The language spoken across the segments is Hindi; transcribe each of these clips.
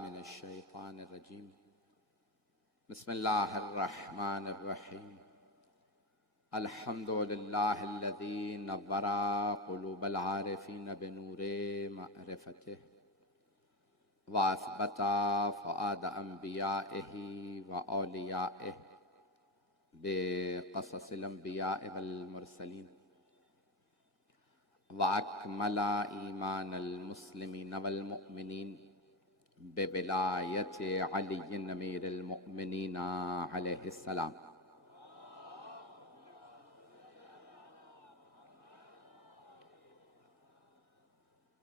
मिनश्शैतानिर्रजीम बिस्मिल्लाहिर्रहमानिर्रहीम अल्हम्दुलिल्लाहिल्लज़ी नव्वरा क़ुलूबल आरिफ़ीन बिनूरे मअरिफ़तिह व असबता फ़ुआद अंबियाइही व औलियाइही बिक़ससिल अंबियाइ वल मुरसलीन व अकमला ईमानल मुस्लिमीन वल मुअमिनीन बेविलायत अली अमीरुल मुअमिनीन अलैहिस्सलाम।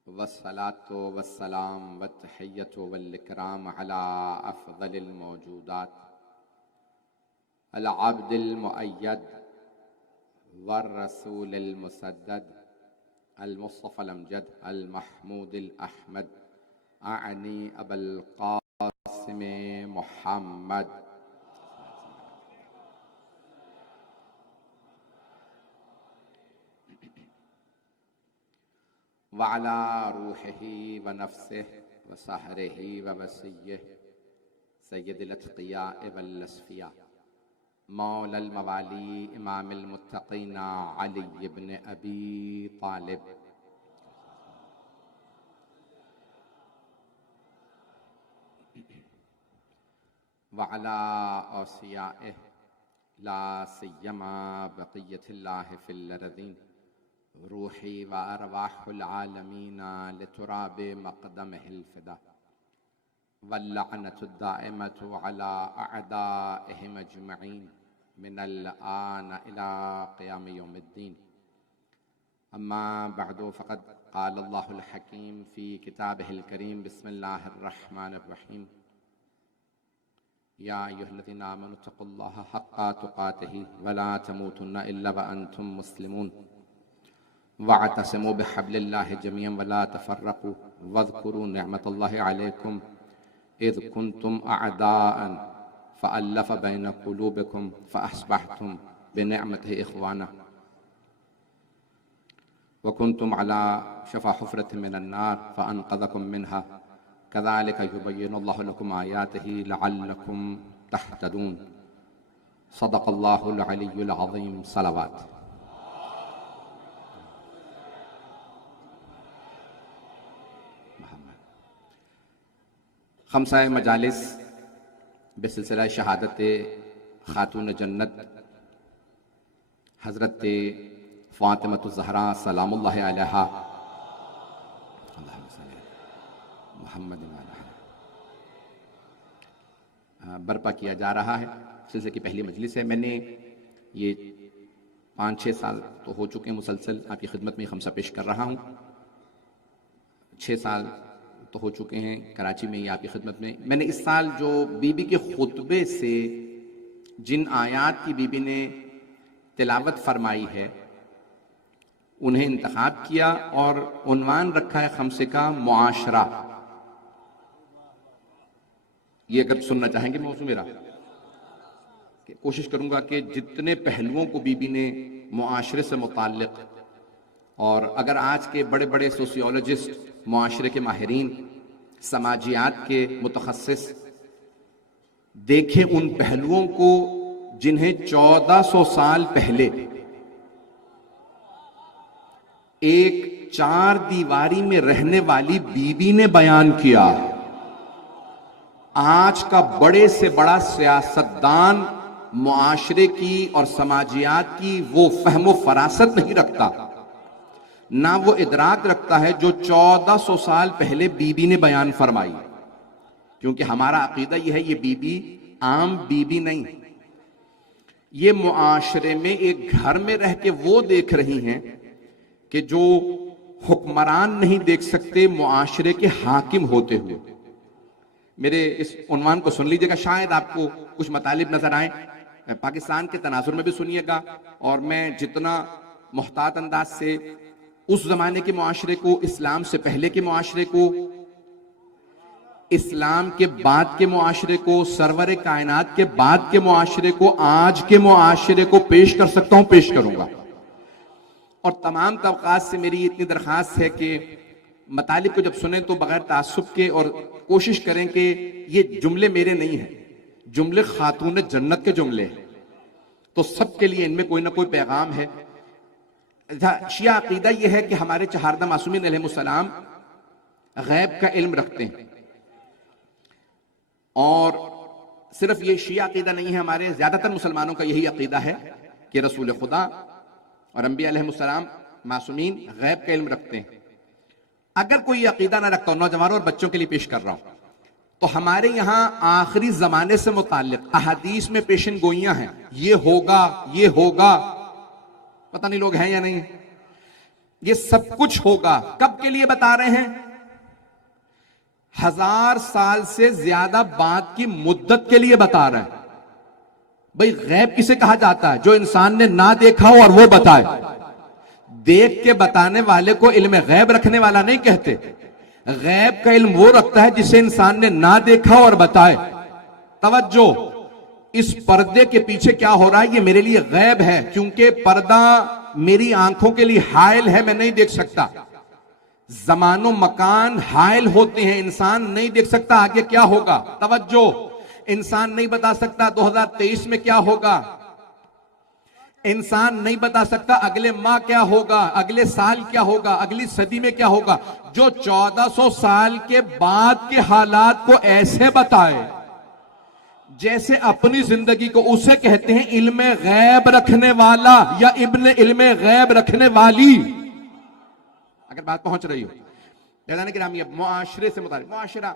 वस्सलातु वस्सलाम वत्तहिय्यतु वल इकराम अला अफ़ज़लिल मौजूदात अल अब्दिल मुअय्यद वर रसूलिल मुसद्दद अल मुस्तफ़ल अमजद अल महमूदिल अहमद आनी अबुल क़ासिम मुहम्मद व अला रूहिही व नफ्सिही व सहरिही व वसिय्यिही सय्यदिल अत्क़ियाअ वल अस्फ़िया मौलल मवाली इमामिल मुत्तक़ीन अली इब्न अबी तालिब व अला औसियाइही ला सिय्यमा बक़िय्यतिल्लाहि फिल अर्ज़ीन रूही व अरवाहुल आलमीन लितुराबि मक़दमिहिल फ़िदा वल्लअनतु दाइमतु अला अअदाइहिम अजमईन मिनल आन इला क़ियाम यौमिद्दीन। अम्मा बअदु फ़क़द क़ाल अल्लाहुल हकीम फ़ी किताबिहिल करीम बिस्मिल्लाहिर रहमानिर रहीम या अय्युहल्लज़ीना आमनु तक़ुल्लाह हक़्क़ा तुक़ातिही व ला तमूतुन्ना इल्ला व अंतुम मुस्लिमून वअतसिमू बिहब्लिल्लाहि जमीअन व ला तफ़र्रक़ू वज़्कुरू निअमतल्लाहि अलैकुम इज़ कुंतुम अअदाअन फ़अल्लफ़ बैन क़ुलूबिकुम फ़अस्बहतुम बिनिअमतिही इख़वाना व कुंतुम अला शफ़ा हुफ़रतिन मिनन नार फ़अनक़ज़कुम मिनहा कज़ालिक युबय्यिनुल्लाहु लकुम आयातिही लअल्लकुम तहतदून। सदक़ल्लाहुल अलिय्युल अज़ीम। सलावत। खमसाए मजालिस बिसिलसिला शहादत खातून जन्नत हज़रत फ़ातिमतुज़ ज़हरा सलामुल्लाहि अलैहा मोहम्मद बर्पा किया जा रहा है। सिलसिले की पहली मजलिस है। मैंने ये 5-6 साल तो हो चुके हैं मुसलसल आपकी खिदमत में खमसा पेश कर रहा हूँ। 6 साल तो हो चुके हैं कराची में ही आपकी खिदमत में। मैंने इस साल जो बीबी के खुतबे से जिन आयात की बीबी ने तिलावत फरमाई है उन्हें इंतखाब किया और उन्वान रखा है खमसे का मुआशरा। ये अगर सुनना चाहेंगे मौजू मेरा कि कोशिश करूंगा कि जितने पहलुओं को बीबी ने मुआशरे से मुताल्लिक और अगर आज के बड़े बड़े सोशियोलॉजिस्ट मुआशरे के माहिरीन समाजियात के मुतखस्सिस देखें उन पहलुओं को जिन्हें 1400 साल पहले एक 4 दीवारी में रहने वाली बीबी ने बयान किया, आज का बड़े से बड़ा सियासतदान मुआशरे की और समाजियात की वो फहमो फरासत नहीं रखता, ना वो इदराक रखता है जो 1400 साल पहले बीबी ने बयान फरमाई। क्योंकि हमारा अकीदा यह है, ये बीबी आम बीबी नहीं, ये मुआशरे में एक घर में रह के वो देख रही हैं कि जो हुक्मरान नहीं देख सकते मुआशरे के हाकिम होते हुए। मेरे इस उन्वान को सुन लीजिएगा, शायद आपको कुछ मतालिब नजर आए, पाकिस्तान के तनाजुर में भी सुनिएगा और मैं जितना मुहतात अंदाज से उस जमाने के मुआशरे को, इस्लाम से पहले के मुआशरे को, इस्लाम के बाद के मुआशरे को, सरवर कायनात के बाद के मुआशरे को, आज के मुआशरे को पेश कर सकता हूं, पेश करूंगा। और तमाम तबकात से मेरी इतनी दरखास्त है कि मतालिब को जब सुने तो बगैर तासुब के और कोशिश करें कि ये जुमले मेरे नहीं हैं, जुमले खातून जन्नत के जुमले हैं, तो सबके लिए इनमें कोई ना कोई पैगाम है। शिया अकीदा यह है कि हमारे चहारदा मासूमीन अलैहिस्सलाम गैब का इल्म रखते हैं, और सिर्फ ये शिया अकीदा नहीं है, हमारे ज्यादातर मुसलमानों का यही अकीदा है कि रसूल खुदा और अंबिया अलैहिस्सलाम मासूमीन गैब का इल्म रखते हैं। अगर कोई अकीदा ना रखता हो, नौजवानों और बच्चों के लिए पेश कर रहा हूं, तो हमारे यहां आखिरी जमाने से मुताल्लिक अहादीस में पेशन गोइयां हैं, ये होगा ये होगा, पता नहीं लोग हैं या नहीं, ये सब कुछ होगा। कब के लिए बता रहे हैं? 1000 साल से ज्यादा बाद की मुद्दत के लिए बता रहे हैं। भाई गैब किसे कहा जाता है? जो इंसान ने ना देखा हो और वो बताए। देख के बताने वाले को इल्म गैब रखने वाला नहीं कहते। गैब का इल्म वो रखता है जिसे इंसान ने ना देखा और बताए। तवज्जो, इस पर्दे के पीछे क्या हो रहा है ये मेरे लिए गैब है, क्योंकि पर्दा मेरी आंखों के लिए हायल है, मैं नहीं देख सकता। जमानो मकान हायल होते हैं, इंसान नहीं देख सकता आगे क्या होगा। तवज्जो, इंसान नहीं बता सकता 2023 में क्या होगा, इंसान नहीं बता सकता अगले माह क्या होगा, अगले साल क्या होगा, अगली सदी में क्या होगा। जो 1400 साल के बाद के हालात को ऐसे बताए जैसे अपनी जिंदगी को, उसे कहते हैं इल्म गैब रखने वाला या इब्न इल्म गैब रखने वाली। अगर बात पहुंच रही हो, मुआशरे से मुताबिक, मुआशरा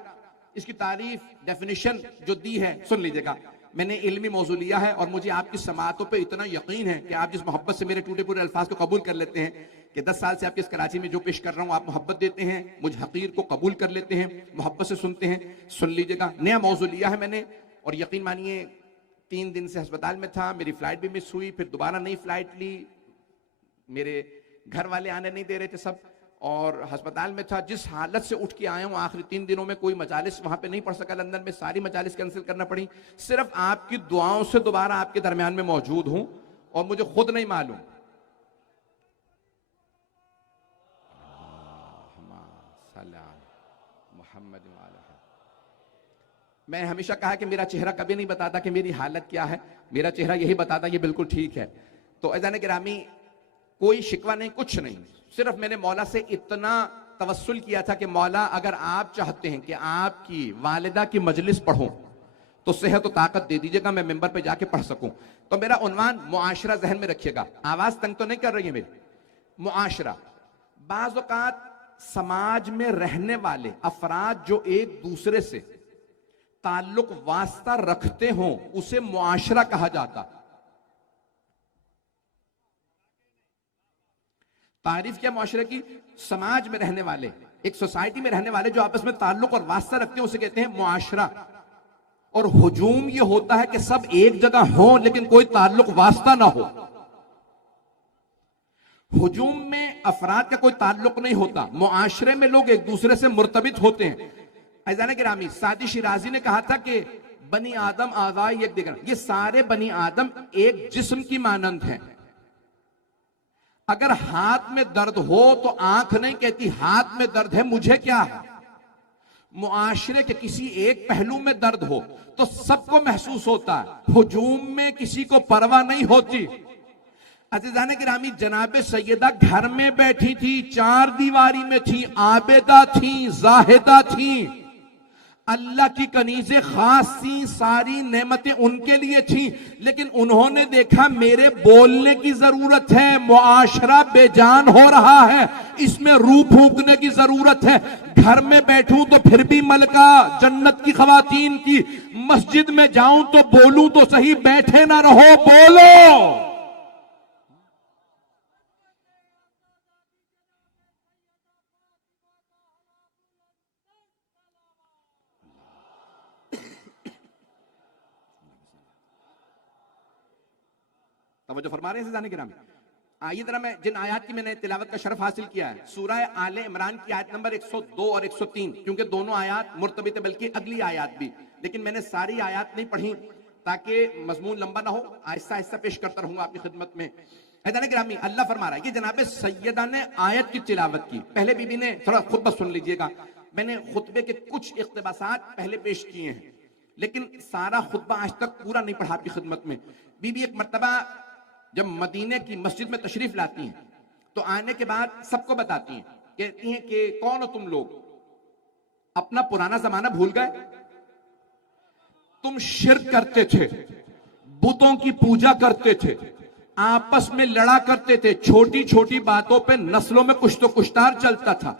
इसकी तारीफ डेफिनेशन जो दी है सुन लीजिएगा। मैंने इल्मी मौजू लिया है और मुझे आपकी समातों पे इतना यकीन है कि आप जिस मोहब्बत से मेरे टूटे पूरे अल्फाज को कबूल कर लेते हैं कि 10 साल से आपके इस कराची में जो पेश कर रहा हूं आप मोहब्बत देते हैं, मुझ हकीर को कबूल कर लेते हैं, मोहब्बत से सुनते हैं। सुन लीजिएगा, नया मौजू लिया है मैंने, और यकीन मानिए 3 दिन से अस्पताल में था, मेरी फ्लाइट भी मिस हुई, फिर दोबारा नई फ्लाइट ली, मेरे घर वाले आने नहीं दे रहे थे सब, और अस्पताल में था। जिस हालत से उठ के आया हूं, आखिरी 3 दिनों में कोई मजालिस वहां पे नहीं पढ़ सका, लंदन में सारी मजालिस कैंसिल करना पड़ी। सिर्फ आपकी दुआओं से दोबारा आपके दरमियान में मौजूद हूं और मुझे खुद नहीं मालूम। मैं हमेशा कहा कि मेरा चेहरा कभी नहीं बताता कि मेरी हालत क्या है, मेरा चेहरा यही बताता ये बिल्कुल ठीक है। तो अज़ान गिरामी, कोई शिकवा नहीं, कुछ नहीं, सिर्फ मैंने मौला से इतना तवस्सुल किया था कि मौला अगर आप चाहते हैं कि आपकी वालिदा की मजलिस पढ़ूं तो सेहत और ताकत दे दीजिएगा, मैं मेंबर पे जाके पढ़ सकूं। तो मेरा उन्वान मुआशरा जहन में रखिएगा। आवाज तंग तो नहीं कर रही है मेरी? मुआशरा, बाज़ औक़ात समाज में रहने वाले अफराद जो एक दूसरे से ताल्लुक वास्ता रखते हों उसे मुआशरा कहा जाता। तारीफ क्या मुआशरे की? समाज में रहने वाले, एक सोसाइटी में रहने वाले जो आपस में ताल्लुक और वास्ता रखते हैं उसे कहते हैं मुआशरा। और हुजूम ये होता है कि सब एक जगह हो लेकिन कोई ताल्लुक वास्ता ना हो। हुजूम में अफराद का कोई ताल्लुक नहीं होता, मुआशरे में लोग एक दूसरे से मुर्तबित होते हैं। अज़ान गिरामी, सादी शिराजी ने कहा था कि बनी आदम आज़ाए एक दिगर, ये सारे बनी आदम एक जिस्म की मानंद हैं। अगर हाथ में दर्द हो तो आंख नहीं कहती हाथ में दर्द है, मुझे क्या है। मुआशरे के किसी एक पहलू में दर्द हो तो सबको महसूस होता है, हुजूम में किसी को परवाह नहीं होती। अज़ीज़ान गिरामी, जनाबे सैयदा घर में बैठी थी, 4 दीवारी में थी, आबेदा थी, जाहिदा थी, अल्लाह की कनीज़े खास थी, सारी नेमतें उनके लिए थी, लेकिन उन्होंने देखा मेरे बोलने की जरूरत है, मुआशरा बेजान हो रहा है, इसमें रूह फूंकने की जरूरत है। घर में बैठूं तो फिर भी मलका जन्नत की खवातीन की, मस्जिद में जाऊं तो बोलूं तो सही, बैठे ना रहो, बोलो। तवज्जो फरमा रहे हैं जाने गिरामी। आइए जरा मैं जिन आयत की मैंने तिलावत का शरफ हासिल किया है, सूरह आले इमरान की आयत नंबर 102 और 103, क्योंकि दोनों आयत मुर्तबित है, बल्कि अगली आयत भी, लेकिन मैंने सारी आयत नहीं पढ़ी ताकि मजमून लंबा ना हो, आहिस्ता आहिस्ता पेश करता रहूंगा आपकी खिदमत में। हैदर गिरामी, अल्लाह फरमा रहा है कि जनाब सैयदा ने आयत की तिलावत की। पहले बीबी ने थोड़ा खुतबा सुन लीजिएगा, मैंने खुतबे के कुछ इख्तिबासात पहले पेश किए हैं, लेकिन सारा खुतबा आज तक पूरा नहीं पढ़ा आपकी खिदमत में। बीबी एक मर्तबा जब मदीने की मस्जिद में तशरीफ लाती हैं तो आने के बाद सबको बताती हैं, कहती हैं कि कौन हो तुम लोग, अपना पुराना जमाना भूल गए? तुम शिर्क करते थे, बुतों की पूजा करते थे, आपस में लड़ा करते थे, छोटी छोटी बातों पे नस्लों में कुछ तो कुश्तार चलता था,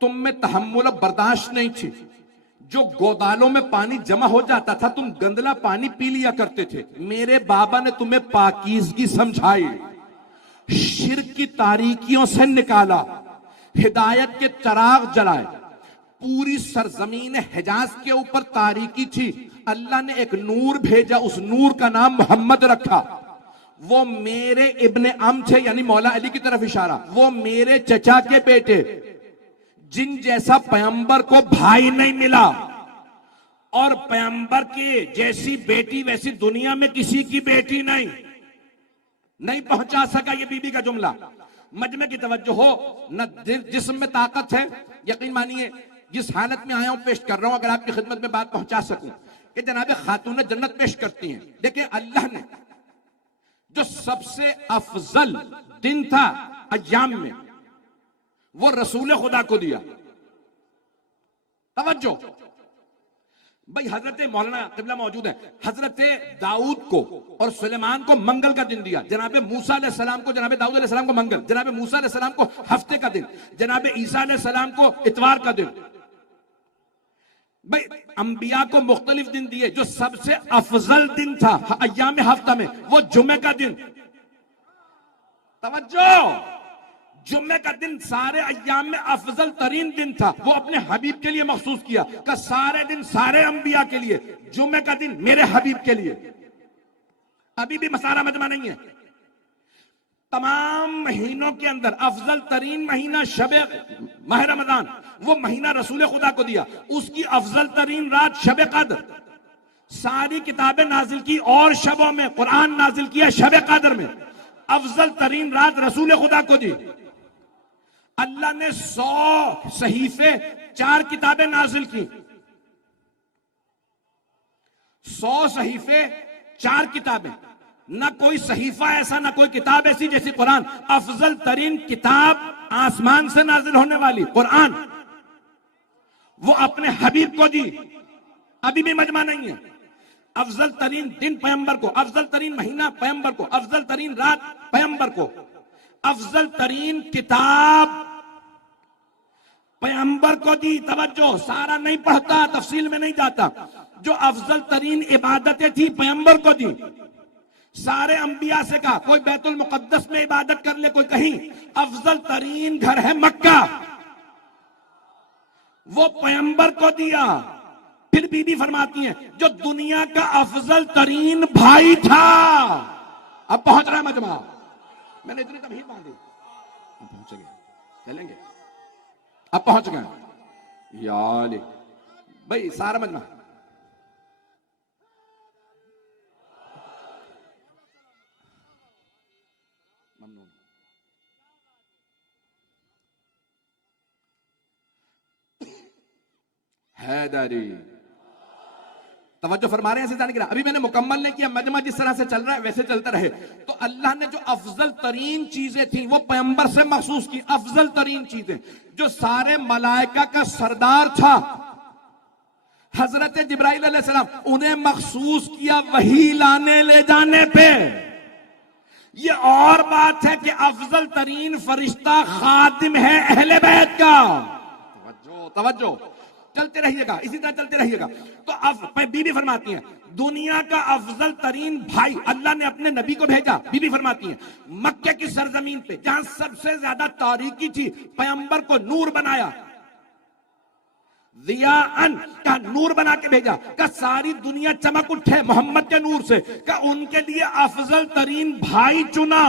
तुम में तहम्मुल बर्दाश्त नहीं थी, जो गोदालों में पानी जमा हो जाता था तुम गंदला पानी पी लिया करते थे। मेरे बाबा ने तुम्हें पाकीज़गी समझाई, शिर्क की तारीकियों से निकाला, हिदायत के चराग जलाए। पूरी सरजमीन हिजाज के ऊपर तारीकी थी, अल्लाह ने एक नूर भेजा, उस नूर का नाम मोहम्मद रखा। वो मेरे इब्ने अम थे, यानी मौला अली की तरफ इशारा, वो मेरे चचा के बेटे, जिन जैसा पैगंबर को भाई नहीं मिला और पैगंबर की जैसी बेटी वैसी दुनिया में किसी की बेटी नहीं पहुंचा सका। ये बीबी का जुमला, मजमे की तवज्जो हो, न जिस्म में ताकत है, यकीन मानिए जिस हालत में आया हूं पेश कर रहा हूं, अगर आपकी खिदमत में बात पहुंचा सकूं कि जनाब खातून जन्नत पेश करती हैं। देखिए अल्लाह ने जो सबसे अफजल दिन था अय्याम में, वो रसूल खुदा को दिया। तवज्जो भाई, हजरत मौलाना किबला मौजूद है, हजरत दाऊद को और सुलेमान को मंगल का दिन दिया, जनाब मूसा अलैहिस्सलाम को, जनाब दाऊद अलैहिस्सलाम को मंगल, जनाब मूसा अलैहिस्सलाम को हफ्ते का दिन, जनाब ईसा अलैहिस्सलाम को इतवार का दिन। भाई अंबिया को मुख्तलिफ दिन दिए, जो सबसे अफजल दिन था अय्याम हफ्ता में वो जुम्मे का दिन। तवज्जो, जुम्मे का दिन सारे अय्याम में अफजल तरीन दिन था, वो अपने हबीब के लिए मखसूस किया कि सारे दिन सारे अंबिया के लिए, जुम्मे का दिन मेरे हबीब के लिए। अभी भी मसारा मजमा नहीं है। तमाम महीनों के अंदर अफजल तरीन महीना शबे माह रमजान, वो महीना रसूल खुदा को दिया, उसकी अफजल तरीन रात शबे कद्र। सारी किताबें नाजिल की और शबों में कुरान नाजिल किया शबे कद्र में, अफजल तरीन रात रसूल खुदा को दी। अल्लाह ने 100 सहीफे 4 किताबें नाजिल की, 100 सहीफे 4 किताबें, ना कोई सहीफा ऐसा, ना कोई किताब ऐसी जैसी कुरान। अफजल तरीन किताब आसमान से नाजिल होने वाली कुरान, वो अपने हबीब को दी। अभी भी मजमा नहीं है। अफजल तरीन दिन पैगंबर को, अफजल तरीन महीना पैगंबर को, अफजल तरीन रात पैगंबर को, अफजल तरीन किताब पैगंबर को दी। तवज्जो, सारा नहीं पढ़ता, तफसील में नहीं जाता। जो अफजल तरीन इबादतें थी पैगंबर को दी। सारे अंबिया से कहा कोई बैतुल मुकद्दस में इबादत कर ले, कोई कहीं। अफजल तरीन घर है मक्का, वो पैगंबर को दिया। फिर बीबी फरमाती हैं जो दुनिया का अफजल तरीन भाई था, अब पहुंच रहा है मजमा, मैंने इतनी तमहीद बांधी, अब पहुंच गए, चलेंगे, अब पहुंच गए यार भाई, सारा मजमा। हैदरी तवज्जो फरमा रहे हैं सीधाने की। अभी मैंने मुकम्मल नहीं किया, मजमा जिस तरह से चल रहा है वैसे चलता रहे। तो अल्लाह ने जो अफजल तरीन चीजें थी वो पैगंबर से मखसूस की, अफजल तरीन चीजें, जो सारे मलाइका का सरदार था हजरत जिब्राइल अलैहिस्सलाम, उन्हें मखसूस किया वही लाने ले जाने पे। ये और बात है कि अफजल तरीन फरिश्ता खातिम है अहले बैत का। तवज्जो तवज्जो, चलते रहिएगा, इसी तरह चलते रहिएगा। तो अब बीबी फरमाती हैं दुनिया का अफजल तरीन भाई अल्लाह ने अपने नबी को भेजा। बीबी फरमाती हैं मक्के की सरजमीन पे जहां सबसे ज्यादा तारीकी थी, पैगंबर को नूर बनाया, दियाअन का नूर बना के भेजा, का सारी दुनिया चमक उठे मोहम्मद के नूर से, का उनके लिए अफजल तरीन भाई चुना,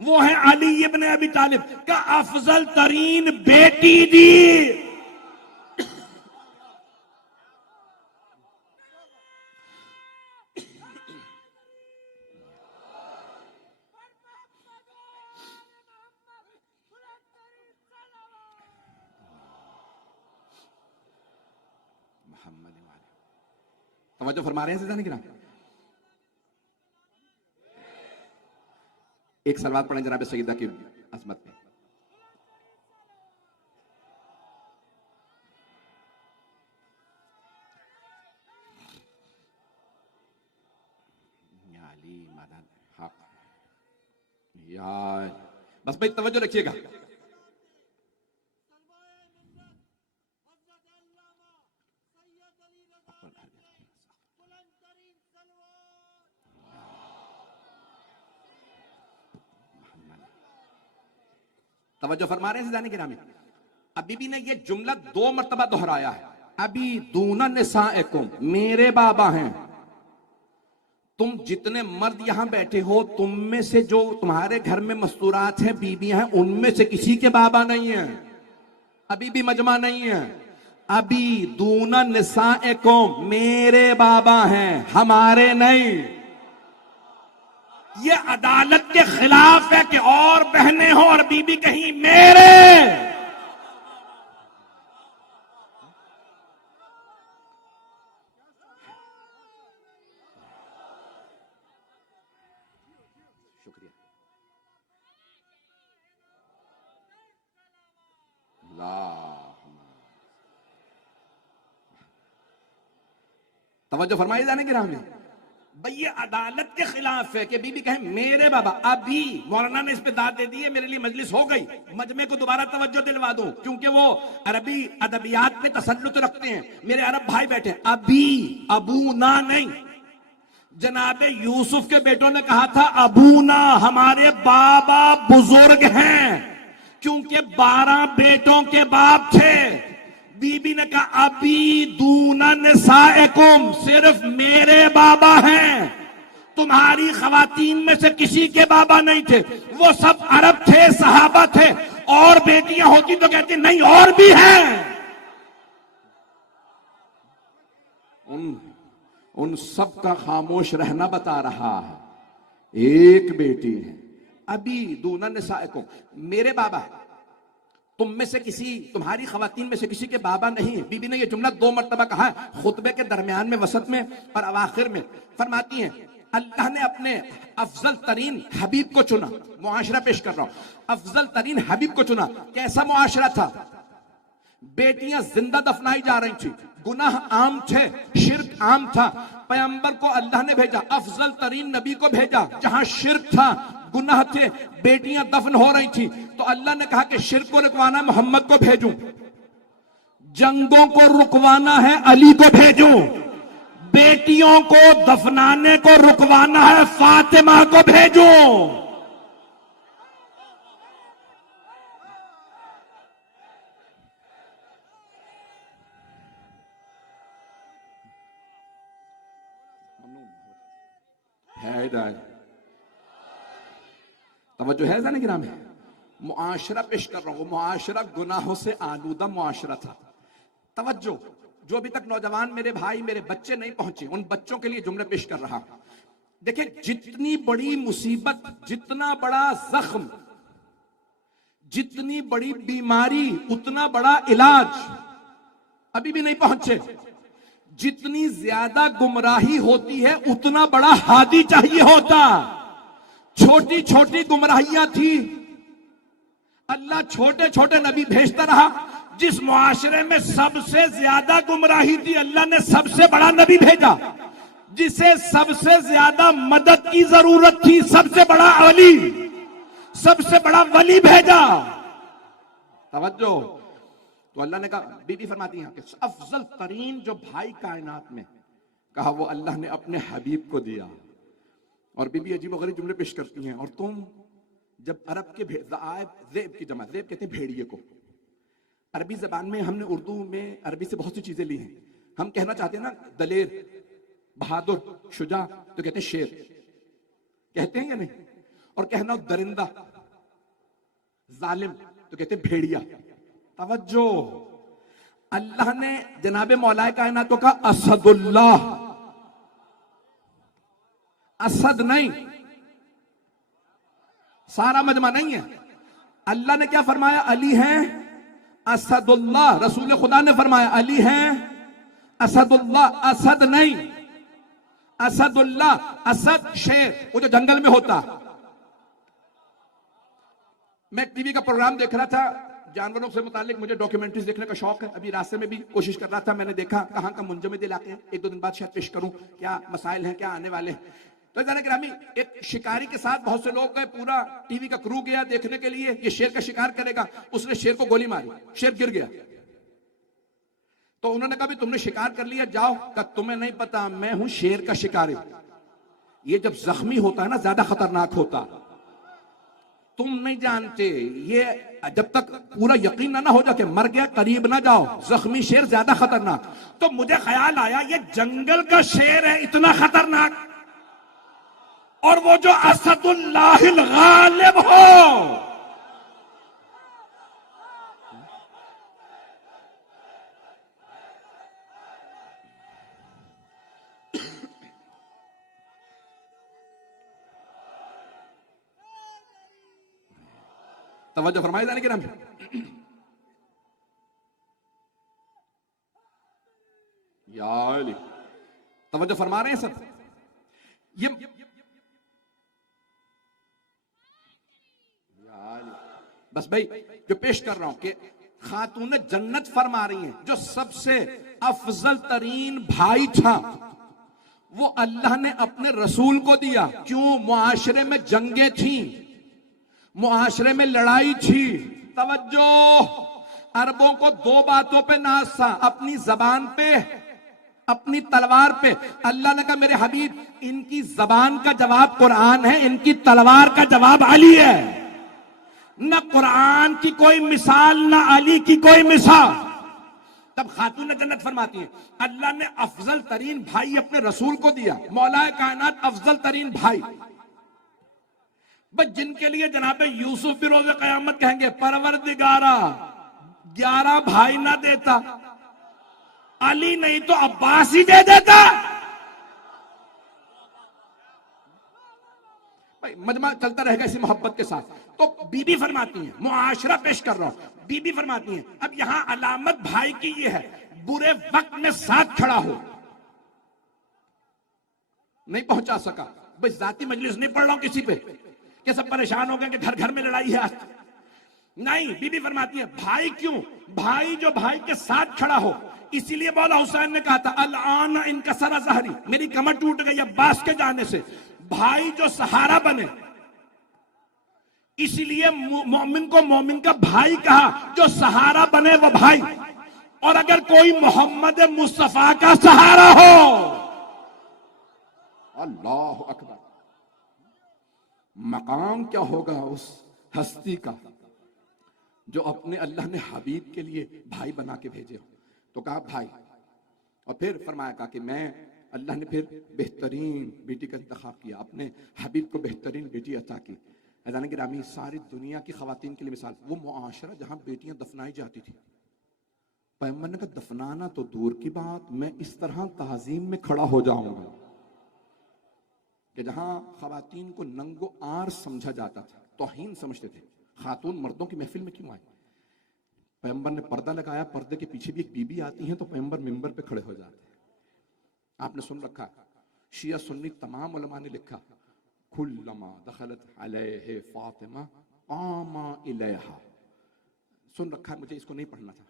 वो है अली इब्ने अबी तालिब, का अफजल तरीन बेटी दी। तवज्जो फरमा रहे हैं जाने की ना। एक सलवात पढ़ें जनाब सईदा की अजमत में। यार बस भाई तवज्जो रखिएगा। तवज्जो फरमा रहे हैं जाने के नाम। अभी भी ने ये जुमला 2 मरतबा दोहराया है। अभी दूना निसाएकुम, मेरे बाबा हैं। तुम जितने मर्द यहां बैठे हो, तुम में से जो तुम्हारे घर में मस्तूरात हैं, बीबियां हैं, उनमें से किसी के बाबा नहीं है। अभी भी मजमा नहीं है। अभी दूना निसाएकुम, मेरे बाबा हैं, हमारे नहीं। ये अदालत के खिलाफ है कि और बहनें हो और बीबी कहीं मेरे। शुक्रिया। तवज्जो फरमाई जाने की राह में। भाई ये अदालत के खिलाफ है कि बीबी कहे मेरे बाबा। अभी मौलाना ने इस पे दाद दे दी है, मेरे लिए मजलिस हो गई, मजमे को दोबारा तवज्जो दिलवा दूं, क्योंकि वो अरबी अदबियात पे तसल्लुत रखते हैं। मेरे अरब भाई बैठे। अभी अबू ना नहीं, जनाबे यूसुफ के बेटों ने कहा था अबूना, हमारे बाबा बुजुर्ग हैं, क्योंकि 12 बेटों के बाप थे। बीबी ने कहा अभी दूना निसाएकुम, सिर्फ मेरे बाबा हैं, तुम्हारी खवातीन में से किसी के बाबा नहीं थे। वो सब अरब थे, सहाबा थे, और बेटियां होती तो कहती नहीं और भी हैं। उन सब का खामोश रहना बता रहा है। एक बेटी है। अभी दूना निसाएकुम, मेरे बाबा, तुम में से किसी, तुम्हारी खवातीन में से किसी के बाबा नहीं है। बीबी ने यह जुमला 2 मरतबा कहा है, खुतबे के दरमियान में, वसत में और अवाखिर में। फरमाती हैं अल्लाह ने अपने अफजल तरीन हबीब को चुना। मुआशरा पेश कर रहा हूं। अफजल तरीन हबीब को चुना। कैसा मुआशरा था? बेटियां जिंदा दफनाई जा रही थी, गुनाह आम थे, शिर्क आम था। पैगंबर को अल्लाह ने भेजा, अफजल तरीन नबी को भेजा, जहां शिर्क था, गुनाह थे, बेटियां दफन हो रही थी। तो अल्लाह ने कहा कि शिर्क को रुकवाना मोहम्मद को भेजूं, जंगों को रुकवाना है अली को भेजूं, बेटियों को दफनाने को रुकवाना है फातिमा को भेजूं। तवज्जो है जाने की नाम है। मुआशरा पेश कर रहा हूं। मुआशरा गुनाहों से आलूदा मुआशरा था। तवज्जो, जो अभी तक नौजवान मेरे भाई, मेरे बच्चे नहीं पहुंचे, उन बच्चों के लिए जुमले पेश कर रहा हूं। देखिए, जितनी बड़ी मुसीबत, जितना बड़ा जख्म, जितनी बड़ी बीमारी, उतना बड़ा इलाज अभी भी नहीं पहुंचे। जितनी ज्यादा गुमराही होती है, उतना बड़ा हादी चाहिए होता। छोटी छोटी गुमराहियां थी, अल्लाह छोटे छोटे नबी भेजता रहा। जिस मुआशरे में सबसे ज्यादा गुमराही थी, अल्लाह ने सबसे बड़ा नबी भेजा। जिसे सबसे ज्यादा मदद की जरूरत थी, सबसे बड़ा अली, सबसे बड़ा वली भेजा। तवज्जो। तो अल्लाह ने कहा, बीबी फरमाती है कि अफजल तरीन जो भाई कायनात में, कहा वो अल्लाह ने अपने हबीब को दिया। और बीबी अजीब वगैरह जुमले पेश करती हैं। और तुम जब अरब के ज़ेब की जमा, ज़ेब कहते हैं भेड़िए को। अरबी जबान में, हमने उर्दू में अरबी से बहुत सी चीजें ली हैं। हम कहना चाहते हैं ना दलेर, बहादुर, शुजा, तो कहते हैं शेर, कहते हैं या नहीं? और कहना दरिंदा, जालिम, तो कहते हैं भेड़िया। तवज्जो, अल्लाह ने जनाबे मौलाए कायनात का असदुल्लाह, असद नहीं, सारा मजमा नहीं है। अल्लाह ने क्या फरमाया? अली हैं असदुल्लाह। रसूल खुदा ने फरमाया अली हैं असदुल्लाह, असद नहीं, असदुल्लाह, असद शेर, वो जो जंगल में होता। मैं टीवी का प्रोग्राम देख रहा था जानवरों से मुतालिक, मुझे डॉक्यूमेंट्रीज देखने का शौक है। अभी रास्ते में भी कोशिश कर रहा था, मैंने देखा कहां का मुंजमद इलाके हैं, एक दो दिन बाद शायद पेश करूं क्या मसाइल हैं, क्या आने वाले हैं। तो जाने ग्रामी, एक शिकारी के साथ बहुत से लोग गए, पूरा टीवी का क्रू गया देखने के लिए, ये शेर का शिकार करेगा। उसने शेर को गोली मारी, शेर गिर गया। तो उन्होंने कहा भी तुमने शिकार कर लिया, जाओ। कहा तुम्हें नहीं पता, मैं हूं शेर का शिकारी। ये जब जख्मी होता है ना, ज्यादा खतरनाक होता, तुम नहीं जानते। ये जब तक पूरा यकीन ना हो जाके मर गया, करीब ना जाओ, जख्मी शेर ज्यादा खतरनाक। तो मुझे ख्याल आया ये जंगल का शेर है इतना खतरनाक, और वो जो असदुल्लाहिल गालिब हो, तवज्जो फरमाए जाने के नाम, या तवज्जो फरमा रहे हैं सब। ये बस भाई जो पेश कर रहा हूं कि खातून जन्नत फरमा रही हैं, जो सबसे अफजल तरीन भाई था वो अल्लाह ने अपने रसूल को दिया। क्यों? मुआशरे में जंगें थी, मुआशरे में लड़ाई थी। तवज्जो, अरबों को दो बातों पे नाज था, अपनी जबान पे, अपनी तलवार पे। अल्लाह ने कहा मेरे हबीब, इनकी जबान का जवाब कुरान है, इनकी तलवार का जवाब अली है। न कुरान की कोई मिसाल, न अली की कोई मिसाल। तब खातून जन्नत फरमाती है अल्लाह ने अफजल तरीन भाई अपने रसूल को दिया। मौलाए कायनात अफजल तरीन भाई, बस जिनके लिए जनाबे यूसुफ भी रोज़े क़यामत कहेंगे परवरदिगारा 11 भाई ना देता, अली नहीं तो अब्बास ही दे देता। भाई मजमा चलता रहेगा इसी मोहब्बत के साथ। तो बीबी फरमाती है, मुआशरा पेश कर रहा हूं, बीबी फरमाती है अब यहां अलामत भाई की ये है, बुरे वक्त में साथ खड़ा हो। नहीं पहुंचा सका, भाई जाती मजलिस नहीं पढ़ रहा हूं किसी पे कि सब परेशान हो गए कि घर घर में लड़ाई है आज। नहीं, बीबी फरमाती है भाई क्यों? भाई जो भाई के साथ खड़ा हो। इसीलिए मौला हुसैन ने कहा था अल-आन इनका सरा जहरी, मेरी कमर टूट गई अब्बास के जाने से। भाई जो सहारा बने, इसीलिए मोमिन को मोमिन का भाई कहा, जो सहारा बने वो भाई। और अगर कोई मोहम्मद मुस्तफा का सहारा हो, अल्लाह अकबर, मकाम क्या होगा उस हस्ती का जो अपने अल्लाह ने हबीब के लिए भाई बना के भेजे हो। तो कहा भाई, और फिर फरमाया कहा कि मैं, अल्लाह ने फिर बेहतरीन बेटी का इंतखाब किया, अपने हबीब को बेहतरीन बेटी अता की। अज़ान गिरामी, सारी दुनिया की खवातीन के लिए मिसाल, वो मुआशरा जहां बेटियां दफनाई जाती थी, पैगंबर ने कहा दफनाना तो दूर की बात, मैं इस तरह ताजीम में खड़ा हो जाऊंगा कि जहां खवातीन को नंगो आर समझा जाता था, तौहीन समझते थे। खातून मर्दों की महफिल में क्यों आए? पैगंबर ने पर्दा लगाया, पर्दे के पीछे भी एक बीबी आती है तो पैगंबर मिंबर पे खड़े हो जाते हैं। आपने सुन रखा, शिया सुन्नी तमाम उलमा ने लिखा, कुल्लमा दखलत अलैहि फातिमा आमा इलैहा। सुन रखा है, मुझे इसको नहीं पढ़ना था,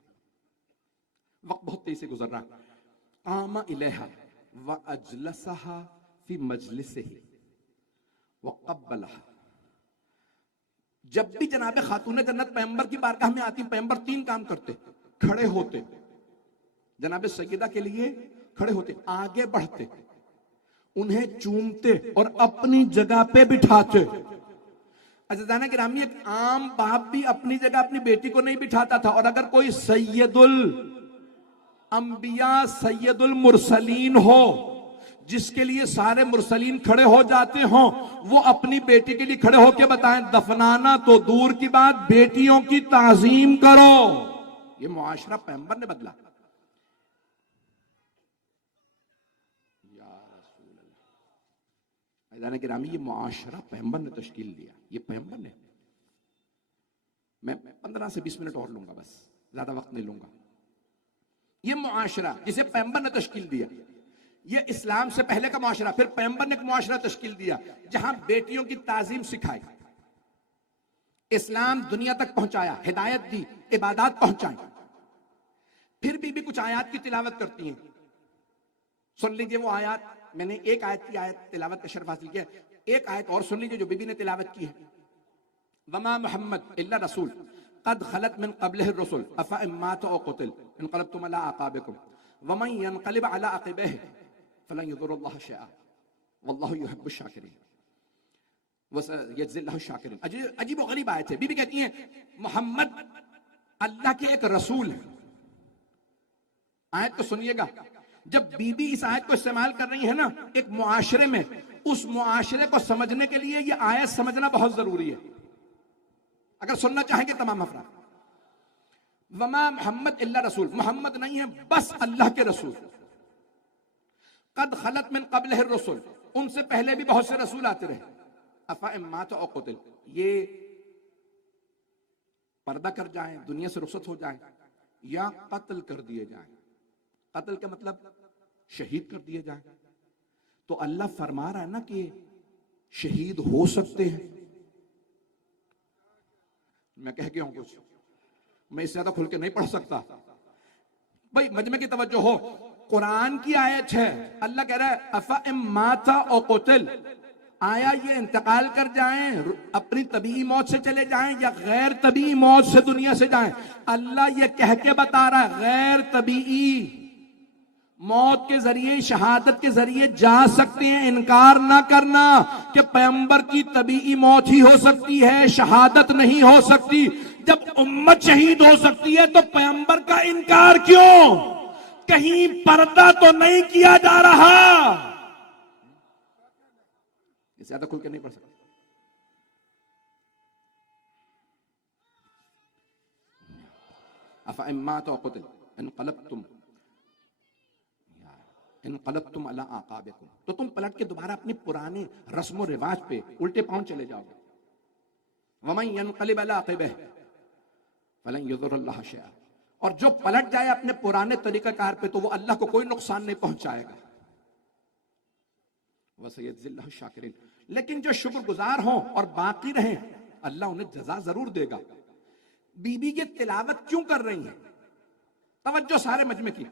वक्त बहुत तेजी से गुजर रहा। आमा इलैहा व अजलसहा फी मजलिसिही व क़ब्बलहा। जब भी जनाब खातून जन्नत पैगंबर की बारगाह में आती, पैगंबर 3 काम करते, खड़े होते, जनाब सैयदा के लिए खड़े होते, आगे बढ़ते, उन्हें चूमते और अपनी जगह पे बिठाते। अज़ीज़ाना गिरामी, एक आम बाप भी अपनी जगह अपनी बेटी को नहीं बिठाता था। और अगर कोई सैयदुल अंबिया सैयदुल मुरसलीन हो, जिसके लिए सारे मुरसलीन खड़े हो जाते हों, वो अपनी बेटी के लिए खड़े होकर बताएं दफनाना तो दूर की बात, बेटियों की ताजीम करो। ये मुआशरा पैगंबर ने बदला। अज़ान गिरामी, ये मुआशरा पैगंबर ने तश्कील दिया, ये पैगंबर ने। मैं 15 से 20 मिनट और लूंगा, बस ज्यादा वक्त नहीं लूंगा। ये मुआशरा जिसे पैगंबर ने तश्कील दिया, ये इस्लाम से पहले का मुआशरा, फिर पैगंबर ने एक मुआशरा तश्कील दिया जहां बेटियों की ताजीम सिखाई, इस्लाम दुनिया तक पहुंचाया, हिदायत दी, इबादत पहुंचाई। फिर भी कुछ आयत की तिलावत करती हैं। सुन लीजिए वो आयत, मैंने एक आयत की आयत तिलावत का शर्फ हासिल किया, एक आयत और सुन लीजिए जो बीबी ने तिलावत की है। वमा मुहम्मद इल्ला रसूल कद खलत मिन क़ब्लिहि रुसुल अफ़ा इन मात औ क़ुतिल इनक़लबतुम अला अक़ाबिकुम वमन यनक़लिब अला अक़िबैहि फलन यज़ुरुल्लाह शैअन वल्लाहु युहिब्बुश शाकिरीन वसयजज़िल्लाहु शाकिरीन। अजीब व गरीब आयत है। बीबी कहती हैं मोहम्मद अल्लाह के एक रसूल है। आयत को सुनिएगा, जब बीबी इस आयत को इस्तेमाल कर रही है ना एक मुआशरे में, उस मुआशरे को समझने के लिए यह आयत समझना बहुत जरूरी है, अगर सुनना चाहेंगे तमाम अफराद। वमा मोहम्मद इल्ला रसूल, मोहम्मद नहीं है बस अल्लाह के रसूल। कद खलत मिन क़ब्लिहि रुसुल, उनसे पहले भी बहुत से रसूल आते रहे। अफ़ा इन मात औ क़ुतिल, ये पर्दा कर जाएं, दुनिया से रुखसत हो जाएं, या कत्ल कर दिए जाएं। कत्ल का मतलब शहीद कर दिए जाएं। तो अल्लाह फरमा रहा है ना कि शहीद हो सकते हैं। मैं कह गया हूं कुछ, मैं इससे ज्यादा खुल के नहीं पढ़ सकता भाई, मजमे की तवज्जो हो। कुरान की आयत है, अल्लाह कह रहा है अफ़ा इम माता औ क़ुतिल, आया ये इंतकाल कर जाएं, अपनी तबीई मौत से चले जाएं या गैर तबीई मौत से दुनिया से जाएं, अल्लाह ये कह के बता रहा है गैर तबीई मौत के जरिए, शहादत के जरिए जा सकते हैं। इनकार ना करना कि पैगंबर की तबीई मौत ही हो सकती है, शहादत नहीं हो सकती। जब उम्मत शहीद हो सकती है तो पैगंबर का इनकार क्यों? कहीं पर्दा तो नहीं किया जा रहा? ज्यादा खुल के नहीं पढ़ सकते। अफ़ा इन मात औ क़ुतिल इनक़लबतुम अला अक़ाबिकुम, तो तुम पलट के दोबारा अपने पुराने रस्म रिवाज पे उल्टे पांव चले जाओगे। वमन यनक़लिब अला अक़िबैहि फलन यज़ुरुल्लाह शैअन, और जो पलट जाए अपने पुराने तरीकाकार पे तो वो अल्लाह को कोई नुकसान नहीं पहुंचाएगा। वसयजज़िल्लाहु शाकिरीन, लेकिन जो शुक्रगुजार हों और बाकी रहें अल्लाह उन्हें जज़ा जरूर देगा। बीबी ये तिलावत क्यों कर रही हैं? तवज्जो सारे मजमे की।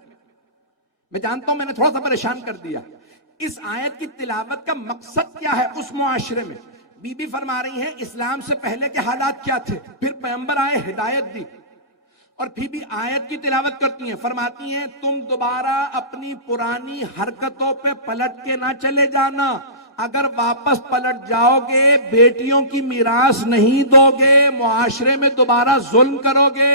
मैं जानता हूं मैंने थोड़ा सा परेशान कर दिया। इस आयत की तिलावत का मकसद क्या है? उस मुआशरे में बीबी फरमा रही है इस्लाम से पहले के हालात क्या थे, फिर पैगंबर आए, हिदायत दी, और फिर भी आयत की तिलावत करती हैं। फरमाती हैं तुम दोबारा अपनी पुरानी हरकतों पे पलट के ना चले जाना। अगर वापस पलट जाओगे, बेटियों की मीरास नहीं दोगे, मुआशरे में दोबारा जुल्म करोगे,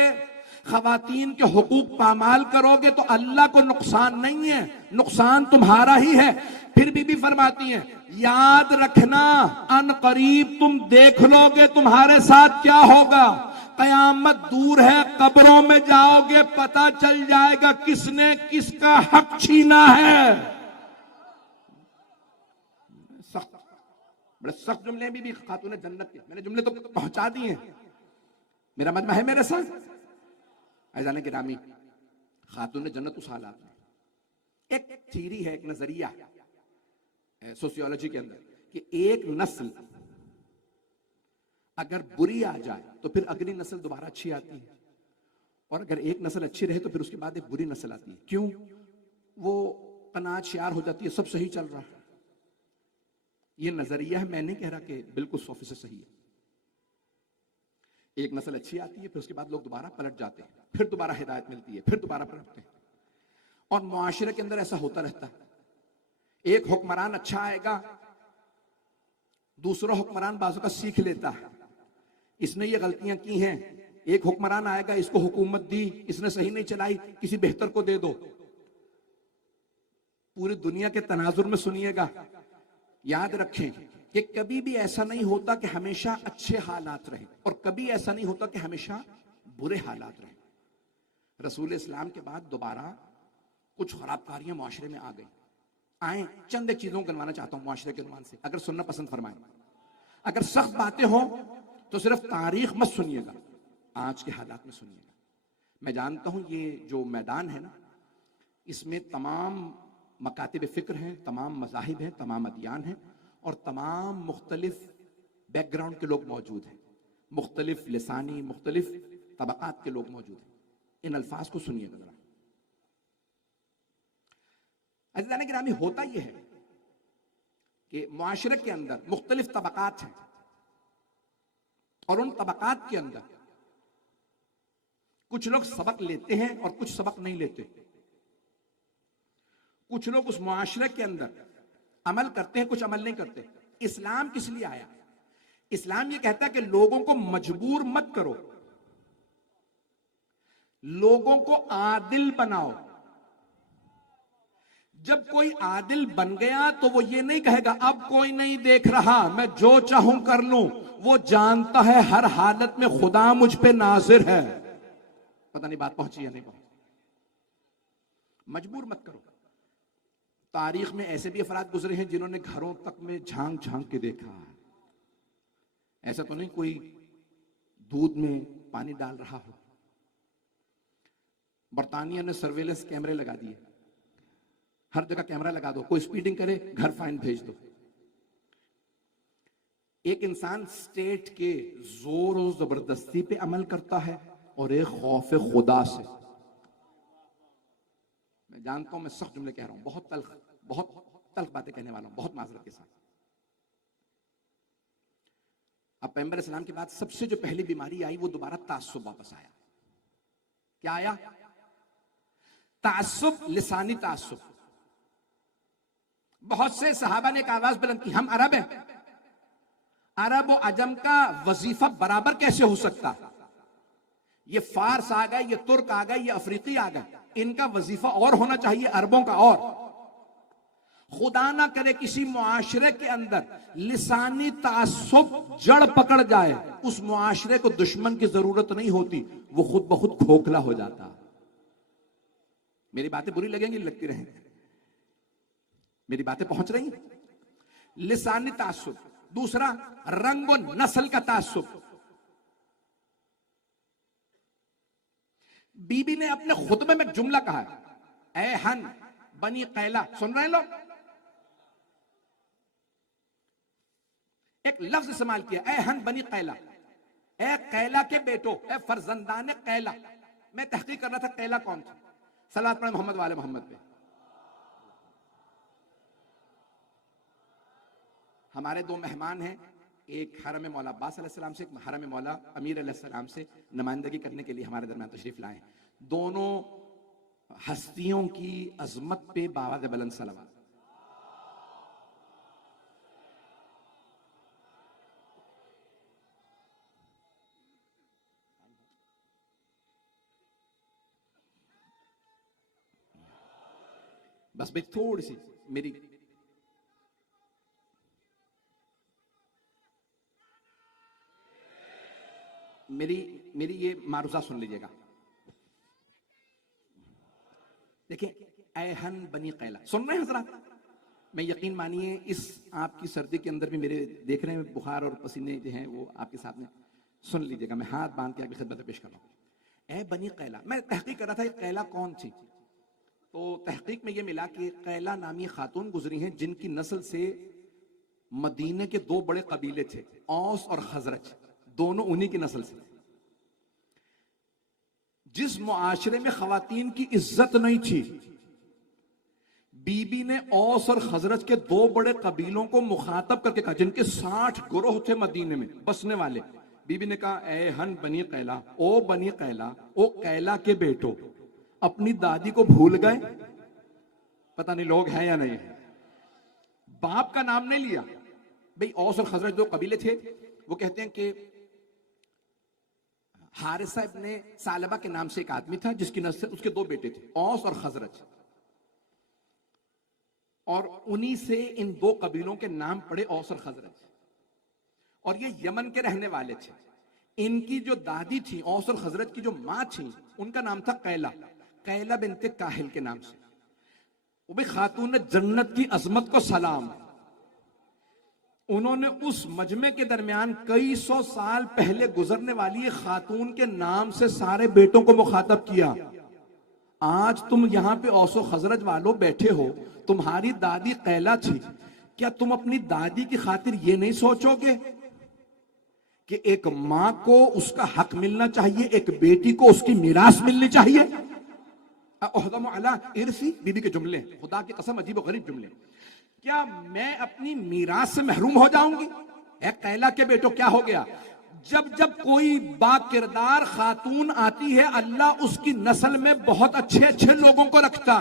खवातीन के हुकूक पामाल करोगे, तो अल्लाह को नुकसान नहीं है, नुकसान तुम्हारा ही है। फिर बीबी फरमाती हैं याद रखना अन करीब तुम देख लोगे तुम्हारे साथ क्या होगा। कयामत दूर है, कब्रों में जाओगे, पता चल जाएगा किसने किसका हक छीना है। सख्त, बड़े सख्त जुमले भी खातून जन्नत के, मैंने जुमले तो पहुंचा दिए हैं, मेरा मजमा है मेरे साथ। ऐज़ान गिरामी, खातून जन्नत उस हालात में, एक थीरी है, एक नजरिया है सोशियोलॉजी के अंदर कि एक नस्ल अगर बुरी आ जाए तो फिर अगली नस्ल दोबारा अच्छी आती है, और अगर एक नस्ल अच्छी रहे तो फिर उसके बाद एक बुरी नस्ल आती है। क्यों? वो कनात शियार हो जाती है, सब सही चल रहा है। ये नजरिया है, मैं नहीं कह रहा कि बिल्कुल 100% सही है। एक नस्ल अच्छी आती है, फिर उसके बाद लोग दोबारा पलट जाते हैं, फिर दोबारा हिदायत मिलती है, फिर दोबारा पलटते हैं, और मुआशरे के अंदर ऐसा होता रहता है। एक हुक्मरान अच्छा आएगा, दूसरा हुक्मरान बाजू का सीख लेता है, इसने ये गलतियां की हैं। एक हुक्मरान आएगा, इसको हुकूमत दी, इसने सही नहीं चलाई, किसी बेहतर को दे दो। पूरी दुनिया के तनाजुर में सुनिएगा, याद रखें कि कभी भी ऐसा नहीं होता कि हमेशा अच्छे हालात रहे, और कभी ऐसा नहीं होता कि हमेशा बुरे हालात रहे। रसूल इस्लाम के बाद दोबारा कुछ खराबकारियां मुआशरे में आ गई। आए चंद एक चीजों को गिनवाना चाहता हूं मुआशरे के अनुमान से, अगर सुनना पसंद फरमाएं। अगर सख्त बातें हो तो सिर्फ तारीख मत सुनिएगा, आज के हालात में सुनिएगा। मैं जानता हूं ये जो मैदान है ना, इसमें तमाम मकातिब फ़िक्र हैं, तमाम मज़ाहिब हैं, तमाम अदियान हैं और तमाम मुख्तलिफ बैकग्राउंड के लोग मौजूद हैं, मुख्तलिफ लिसानी, मुख्तलिफ तबक़ात के लोग मौजूद हैं। इन अल्फाज को सुनिएगा जरा। अज़ीज़ान गिरामी, होता यह है कि मुआशरे के अंदर मुख्तलिफ तबक़ात हैं और उन तबक़ात के अंदर कुछ लोग सबक लेते हैं और कुछ सबक नहीं लेते। कुछ लोग उस मुआशरे के अंदर अमल करते हैं, कुछ अमल नहीं करते। इस्लाम किस लिए आया? इस्लाम ये कहता है कि लोगों को मजबूर मत करो, लोगों को आदिल बनाओ। जब कोई आदिल बन गया तो वो ये नहीं कहेगा अब कोई नहीं देख रहा, मैं जो चाहूं कर लूं। वो जानता है हर हालत में खुदा मुझ पे नाजिर है। पता नहीं बात पहुंची या नहीं पहुंची। मजबूर मत करो। तारीख में ऐसे भी अफराद गुजरे हैं जिन्होंने घरों तक में झांक झांक के देखा। ऐसा तो नहीं कोई दूध में पानी डाल रहा हो। बर्तानिया ने सर्वेलेंस कैमरे लगा दिए, हर जगह कैमरा लगा दो, कोई स्पीडिंग करे घर फाइन भेज दो। एक इंसान स्टेट के जोर और जबरदस्ती पे अमल करता है और एक खौफ खुदा से। मैं जानता हूं मैं सख्त जुमले कह रहा हूं, बहुत तल्ख बातें कहने वाला हूं, बहुत माजरत के साथ। अब पैगंबर इस्लाम के बाद सबसे जो पहली बीमारी आई वो दोबारा तासुब वापस आया। क्या आया? तासुब, लिसानी तासुब। बहुत से सहाबा ने एक आवाज बुलंद की, हम अरब हैं, अरब और अजम का वजीफा बराबर कैसे हो सकता? ये फारस आ गए, ये तुर्क आ गए, ये अफ्रीकी आ गए, इनका वजीफा और होना चाहिए अरबों का। और खुदा ना करे किसी मुआशरे के अंदर लिसानी तासुब जड़ पकड़ जाए, उस मुआशरे को दुश्मन की जरूरत नहीं होती, वो खुद ब खुद खोखला हो जाता। मेरी बातें बुरी लगेंगी, लगती रहेंगी। मेरी बातें पहुंच रही हैं? लिसानी तासुब। दूसरा, रंग और नस्ल का तासुब। बीबी ने अपने खुतबे में जुमला कहा है, ए हन बनी कैला। सुन रहे हैं लोग? एक लफ्ज इस्तेमाल किया, ए हन बनी कैला, ए कैला के बेटो, ए फरजंदान कैला। मैं तहकीक कर रहा था कैला कौन था। सलात पढ़े मोहम्मद वाले मोहम्मद पे। हमारे दो मेहमान हैं, एक हरम मौला अब्बास अलैहिस्सलाम से, एक हरम मौला अमीर अलैहिस्सलाम से नुमाइंदगी करने के लिए हमारे दरमियान तशरीफ लाए। दोनों हस्तियों की अजमत पे बावाज़ बुलंद सलावत। बस भाई थोड़ी सी मेरी ये मारूजा सुन लीजिएगा। देखिए, ऐहन बनी कैला, सुन रहे हैं हजरात? मैं यकीन मानिए इस आपकी सर्दी के अंदर भी मेरे देख रहे हैं बुखार और पसीने जो हैं वो आपके सामने। सुन लीजिएगा, मैं हाथ बांध के आपकी खिदमत पेश कर रहा हूं। ए बनी कैला, मैं तहकीक कर रहा था ये कैला कौन थी, तो तहकीक में ये मिला कि कैला नामी खातून गुजरी हैं जिनकी नस्ल से मदीने के दो बड़े कबीले थे, औस और खजरज, दोनों उन्हीं की नस्ल से। जिस मुआशरे में खवातीन की इज्जत नहीं थी, बीबी ने औस और खजरज के दो बड़े कबीलों को मुखातब करके कहा, जिनके 60 गिरोह थे मदीने में बसने वाले। बीबी ने कहा, ए हन बनी कैला, ओ बनी कैला, ओ कैला के बेटो, अपनी दादी को भूल गए? पता नहीं लोग हैं या नहीं है। बाप का नाम नहीं लिया। भाई औस और खजरज दो कबीले थे, वो कहते हैं कि हारिसा इब्ने सालबा के नाम से एक आदमी था जिसकी नस्ल, उसके दो बेटे थे, औस और खजरज, और उन्हीं से इन दो कबीलों के नाम पड़े, औस और खजरज। और ये यमन के रहने वाले थे। इनकी जो दादी थी, औस और खजरज की जो मां थी, उनका नाम था कैला, कैला बिनते काहिल के नाम से। वो भी खातून जन्नत की अजमत को सलाम। उन्होंने उस मजमे के दरमियान कई सौ साल पहले गुजरने वाली खातून के नाम से सारे बेटों को मुखातब किया। आज तुम यहां पे औसो खजरज वालों बैठे हो, तुम्हारी दादी कैला थी, क्या तुम अपनी दादी की खातिर ये नहीं सोचोगे कि एक मां को उसका हक मिलना चाहिए, एक बेटी को उसकी मीरास मिलनी चाहिए? इरसी बीबी के जुमले, खुदा की कसम अजीब और गरीब जुमले। क्या मैं अपनी मीरास से महरूम हो जाऊंगी? कैला के बेटो क्या हो गया? जब जब कोई बाकिरदार खातून आती है, अल्लाह उसकी नस्ल में बहुत अच्छे अच्छे लोगों को रखता।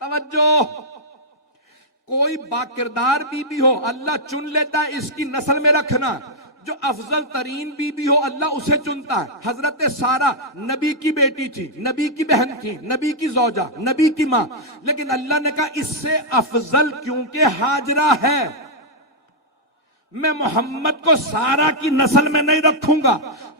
तवज्जो, कोई बाकिरदार बीबी हो, अल्लाह चुन लेता है इसकी नस्ल में रखना। जो अफजल तरीन बीबी हो, अल्लाह उसे चुनता है। हजरत सारा नबी की बेटी थी, नबी की बहन थी, नबी की जौजा, नबी की मां, लेकिन अल्लाह ने कहा इससे अफजल क्योंकि हाजरा है, मैं मोहम्मद को सारा की नस्ल में नहीं रखूंगा।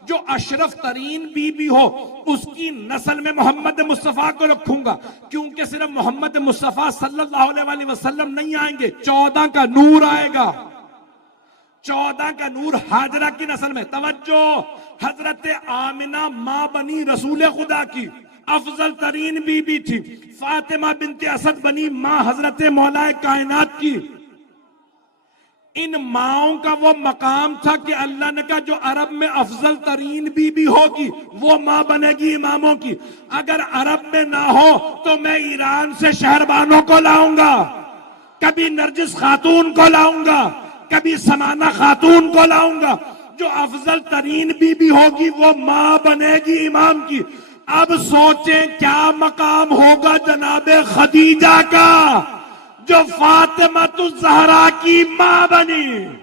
जो अशरफ तरीन बीबी हो, उसकी नस्ल में मोहम्मद मुस्तफा को रखूंगा, क्योंकि सिर्फ मोहम्मद मुस्तफा सल्लल्लाहु अलैहि वसल्लम नहीं आएंगे, 14 का नूर आएगा। 14 का नूर हाजरा की नस्ल में। तवज्जो, हजरत आमिना मां बनी रसूल खुदा की, अफजल तरीन बीबी थी। फातिमा बिनते असद बनी मां हजरत मौलाए कायनात की। इन माओं का वो मकाम था कि अल्लाह ने कहा जो अरब में अफजल तरीन बीबी होगी वो मां बनेगी इमामों की। अगर अरब में ना हो तो मैं ईरान से शहरबानों को लाऊंगा, कभी नरजिस खातून को लाऊंगा, कभी समाना खातून को लाऊंगा। जो अफजल तरीन बीबी होगी वो मां बनेगी इमाम की। अब सोचें क्या मकाम होगा जनाबे खदीजा का, जो फातिमा तु ज़हरा की मां बनी।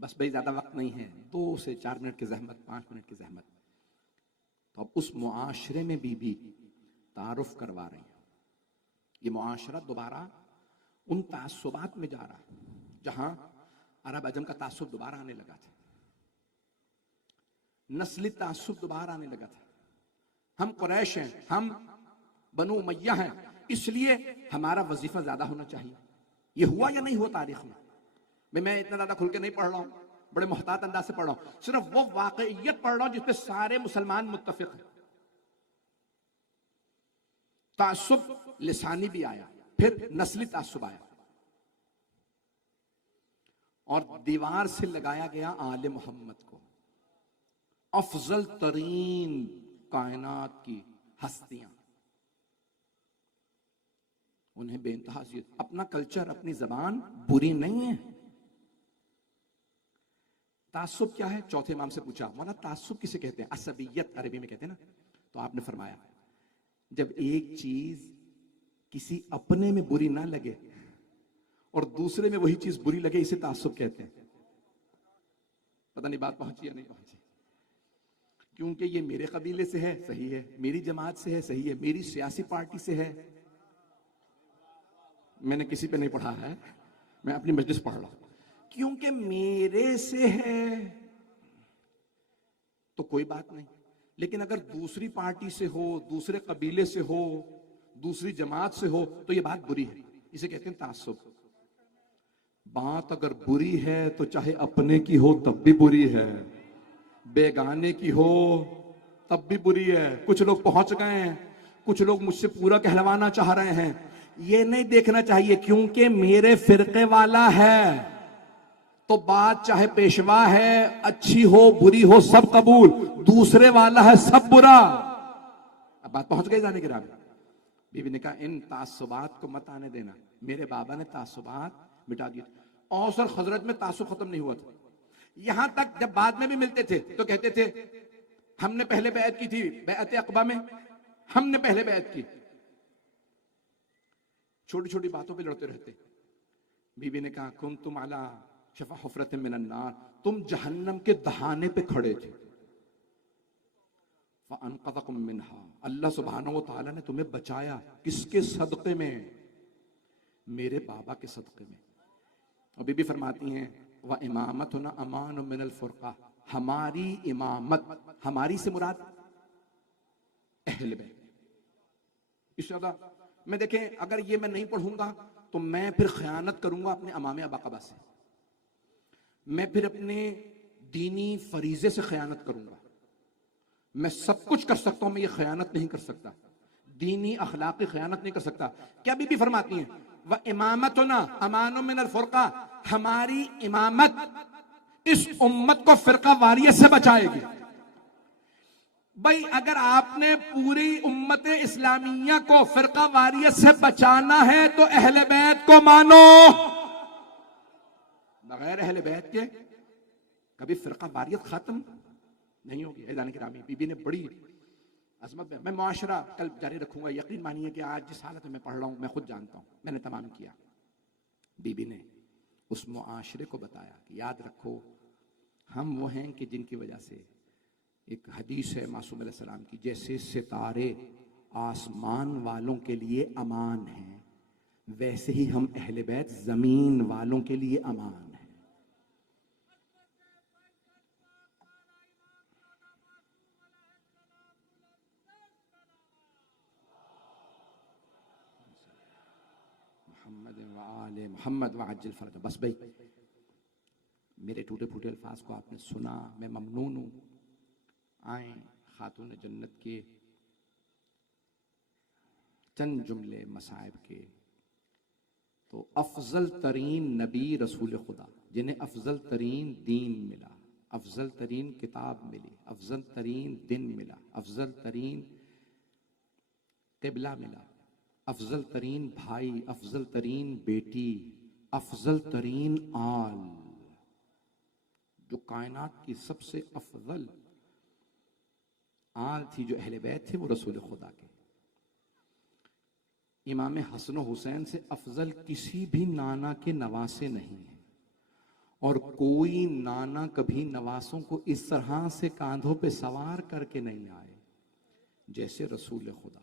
बस भाई ज्यादा वक्त नहीं है, 2 से 4 मिनट की जहमत, 5 मिनट की जहमत। तो अब उस मुआशरे में बीबी तारुफ करवा रही है। ये मुआशरा दोबारा उन तासुबात में जा रहा है जहां अरब अजम का तासुब दोबारा आने लगा था, नस्ली तासुब दोबारा आने लगा था। हम कुरैश हैं, हम बनु उमय्या हैं, इसलिए हमारा वजीफा ज्यादा होना चाहिए। ये हुआ या नहीं हुआ तारीख में? मैं इतना ज्यादा खुल के नहीं पढ़ रहा हूं, बड़े मोहतात अंदाज से पढ़ रहा हूं, सिर्फ वो वाकईयत पढ़ रहा हूं जिसपे सारे मुसलमान मुत्तफिक हैं। तासुब लिसानी भी आया, फिर नस्ली तासुब आया, और दीवार से लगाया गया आले मोहम्मद को, अफजल तरीन कायनात की हस्तियां, उन्हें बेइंतहा। अपना कल्चर, अपनी जबान बुरी नहीं है। तासुब क्या है? चौथे इमाम से पूछा, मौला तासुब किसे कहते हैं? असबियत अरबी में कहते हैं ना। तो आपने फरमाया जब एक चीज किसी अपने में बुरी ना लगे और दूसरे में वही चीज बुरी लगे, इसे तासुब कहते हैं। पता नहीं बात पहुंची या नहीं पहुंची। क्योंकि ये मेरे कबीले से है, सही है, मेरी जमात से है, सही है, मेरी सियासी पार्टी से है, मैंने किसी पे नहीं पढ़ा है, मैं अपनी मजलिस पढ़ रहा हूं, क्योंकि मेरे से है तो कोई बात नहीं। लेकिन अगर दूसरी पार्टी से हो, दूसरे कबीले से हो, दूसरी जमात से हो, तो ये बात बुरी है, इसे कहते हैं तासुब। बात अगर बुरी है तो चाहे अपने की हो तब भी बुरी है, बेगाने की हो तब भी बुरी है। कुछ लोग पहुंच गए हैं, कुछ लोग मुझसे पूरा कहलवाना चाह रहे हैं, ये नहीं देखना चाहिए क्योंकि मेरे फिरके वाला है तो बात चाहे पेशवा है, अच्छी हो बुरी हो सब कबूल, दूसरे वाला है सब बुरा। अब बात पहुंच गई जाने के राह में। बीबी ने कहा इन तासुबात को मत आने देना। मेरे बाबा ने तासुबात मिटा दिए। औस और खजरत में तासुब खत्म नहीं हुआ था। यहां तक जब बाद में भी मिलते थे तो कहते थे हमने पहले बैत की थी, बैत अक़बा में हमने पहले बैत की। छोटी छोटी बातों पे लड़ते रहते। बीबी ने कहा कुन तुम अला शफा हुफरत मिनन नार, तुम जहन्नम के दहाने पे खड़े थे। फअनक़ज़कुम मिनहा, अल्लाह सुब्हानहू व तआला ने तुम्हें बचाया। किसके सदक़े में? मेरे बाबा के सदक़े में। और बीबी फरमाती हैं व इमामतुना अमान मिनल फुरका, हमारी इमामत, हमारी से मुराद अहले बैत। इस ज्यादा मैं देखें, अगर ये मैं नहीं पढ़ूंगा तो मैं फिर खयानत करूंगा अपने अमाम अबाकबा से, मैं फिर अपने दीनी फरीजे से खयानत करूंगा। मैं सब कुछ कर सकता हूं, मैं ये खयानत नहीं कर सकता, दीनी अखलाकी खयानत नहीं कर सकता। क्या बीबी फरमाती हैं व इमामतुना अमानु मिनल फुरका, हमारी इमामत इस उम्मत को फिरका वारियत से बचाएगी। भाई अगर आपने पूरी उम्मत इस्लामिया को फिरका वारियत से बचाना है तो अहले बैत को मानो। बगैर अहले बैत के कभी फिरका वारियत खत्म नहीं होगी। ऐलान किरामी बीबी ने बड़ी अजमत में, मैं मुआशरा कल जारी रखूंगा, यकीन मानिए कि आज जिस हालत में मैं पढ़ रहा हूं मैं खुद जानता हूं, मैंने तमाम किया। बीबी ने उस मुआशरे को बताया कि याद रखो हम वो हैं कि जिनकी वजह से, एक हदीस है मासूम अलैहिस्सलाम की, जैसे सितारे आसमान वालों के लिए अमान हैं, वैसे ही हम अहले बैत जमीन वालों के लिए अमान हैं। मोहम्मद व अज्जल फरज। बस भाई मेरे टूटे फूटे अल्फाज को आपने सुना, मैं ममनून हूं। आए खातून जन्नत के चंद जुमले मसाइब के। तो अफजल तरीन नबी रसूल खुदा, जिन्हें अफजल तरीन दीन मिला, अफजल तरीन किताब मिली, अफजल तरीन दिन मिला, अफजल तरीन किबला मिला, अफजल तरीन भाई, अफजल तरीन बेटी, अफजल तरीन आल, जो कायनात की सबसे अफजल आल थी, जो अहले बैत थे, वो रसूल खुदा के। इमाम हसन हुसैन से अफजल किसी भी नाना के नवासे नहीं है, और कोई नाना कभी नवासों को इस तरह से कांधों पे सवार करके नहीं आए जैसे रसूल खुदा।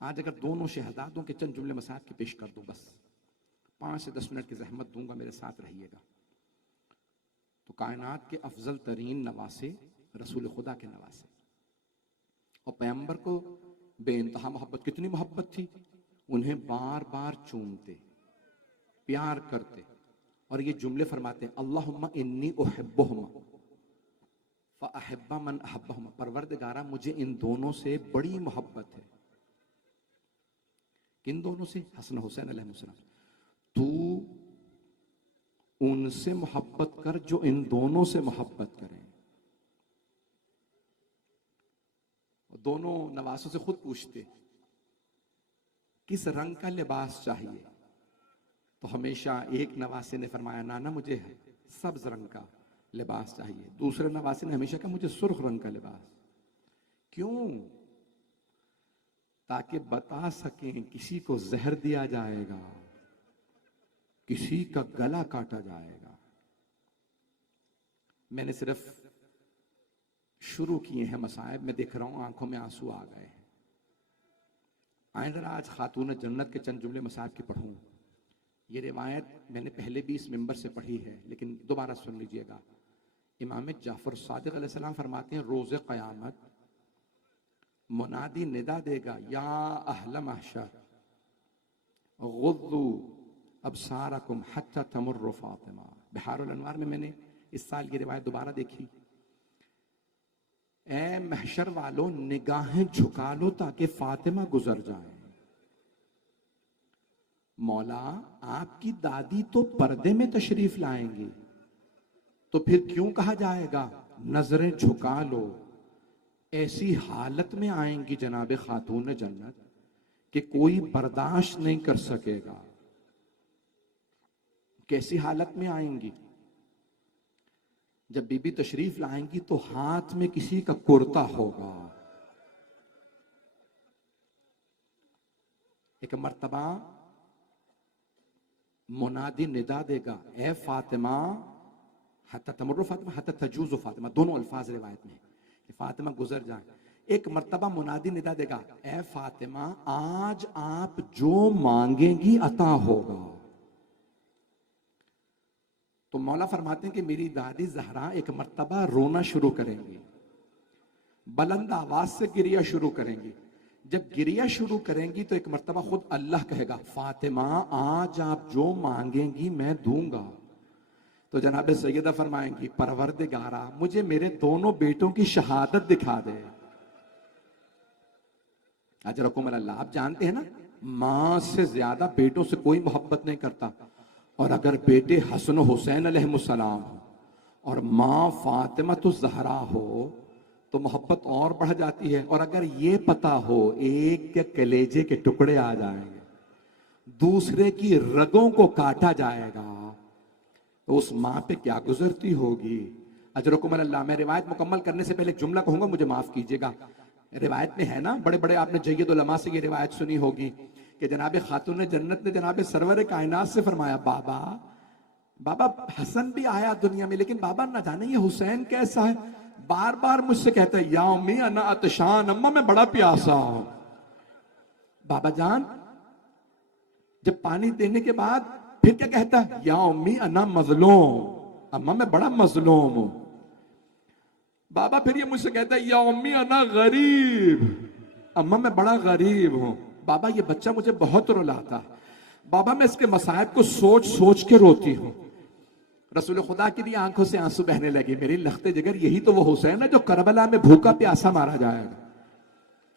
आज अगर दोनों शहजादों के चंद जुमले मसाइब के पेश कर दूं, बस 5 से 10 मिनट की जहमत दूंगा, मेरे साथ रहिएगा। तो कायनात के अफजल तरीन नवासे रसूल खुदा के नवासे, और पैगंबर को बेइंतहा मोहब्बत, कितनी मोहब्बत थी, उन्हें बार बार चूमते, प्यार करते, और ये जुमले फरमाते हैं अल्लाहुम्मा इन्नी उहिब्बुहुमा फअहिब्बा मन अहब्बहुमा, परवरदिगारा मुझे इन दोनों से बड़ी मोहब्बत है। किन दोनों से? हसन हुसैन अलैहिस्सलाम। तू उनसे मोहब्बत कर जो इन दोनों से मोहब्बत करें। दोनों नवासों से खुद पूछते किस रंग का लिबास चाहिए, तो हमेशा एक नवासे ने फरमाया नाना मुझे सब्ज रंग का लिबास चाहिए, दूसरे नवासे ने हमेशा कहा मुझे सुर्ख रंग का लिबास। क्यों? ताकि बता सकें किसी को जहर दिया जाएगा, किसी का गला काटा जाएगा। मैंने सिर्फ शुरू किए हैं मसाइब, मैं देख रहा हूं आंखों में आंसू आ गए हैं। आए जरा आज खातून जन्नत के चंद जुमले मसाइब की पढ़ूं। ये रिवायत मैंने पहले भी इस मिंबर से पढ़ी है, लेकिन दोबारा सुन लीजिएगा। इमाम जाफर सादिक अलैहिस्सलाम फरमाते हैं रोज़े क़यामत मुनादी निदा देगा या अहल महशर गुद्दू अबसारकुम हत्ता तमुर्रु फातिमा। बिहारुल अनवार में मैंने इस साल की रिवायत दोबारा देखी। ए महशर वालों निगाहें झुका लो ताकि फातिमा गुजर जाए। मौला आपकी दादी तो पर्दे में तशरीफ लाएंगी, तो फिर क्यों कहा जाएगा नजरें झुका लो? ऐसी हालत में आएंगी जनाबे खातून जन्नत कि कोई बर्दाश्त नहीं कर सकेगा। कैसी हालत में आएंगी? जब बीबी तशरीफ लाएंगी तो हाथ में किसी का कुर्ता होगा। एक मर्तबा मुनादी निदा देगा ए फातिमा हत्ता तमुर्रु फातिमा हत्ता तजूज़ु फातिमा, दोनों अल्फाज रिवायत में कि फातिमा गुजर जाए। एक मर्तबा मुनादी निदा देगा, ए फातिमा आज आप जो मांगेंगी अता होगा। तो मौला फरमाते हैं कि मेरी दादी जहरा एक मर्तबा रोना शुरू करेंगी, बुलंद आवाज से गिरिया शुरू करेंगी। जब गिरिया शुरू करेंगी तो एक मर्तबा खुद अल्लाह कहेगा, फातिमा आज आप जो मांगेंगी मैं दूंगा। तो जनाब सैयदा फरमाएंगी, परवरदिगारा मुझे मेरे दोनों बेटों की शहादत दिखा दे। अजरकुम अल्लाह। आप जानते हैं ना, मां से ज्यादा बेटों से कोई मोहब्बत नहीं करता। और अगर बेटे हसन हुसैन अलैहिस्सलाम हो और मां फातिमा तो जहरा हो तो मोहब्बत और बढ़ जाती है। और अगर ये पता हो एक के कलेजे के टुकड़े आ जाएंगे, दूसरे की रगों को काटा जाएगा, तो उस मां पे क्या गुजरती होगी। अजरकुम अल्लाह। मैं रिवायत मुकम्मल करने से पहले एक जुमला कहूंगा, मुझे माफ कीजिएगा। रिवायत में है ना, बड़े बड़े आपने जय्यद उलमा से ये रिवायत सुनी होगी कि जनाब खातून जन्नत ने जनाब सरवर कायनात से फरमाया, बाबा बाबा हसन भी आया दुनिया में, लेकिन बाबा ना जाने ये हुसैन कैसा है। बार बार मुझसे कहता है, या अम्मी अना अतशान, अम्मा मैं बड़ा प्यासा हूं। बाबा जान जब पानी देने के बाद फिर क्या कहता है, या अम्मी अना मजलूम, अम्मा मैं बड़ा मजलूम हूं। बाबा फिर ये मुझसे कहता है, या अम्मी अना गरीब, अम्मा मैं बड़ा गरीब हूं। बाबा ये बच्चा मुझे बहुत रुलाता है, बाबा मैं इसके मसायब को सोच सोच के रोती हूं। रसूल खुदा की भी आंखों से आंसू बहने लगे, मेरी लख्ते जिगर यही तो वो हुसैन है जो करबला में भूखा प्यासा मारा जाएगा।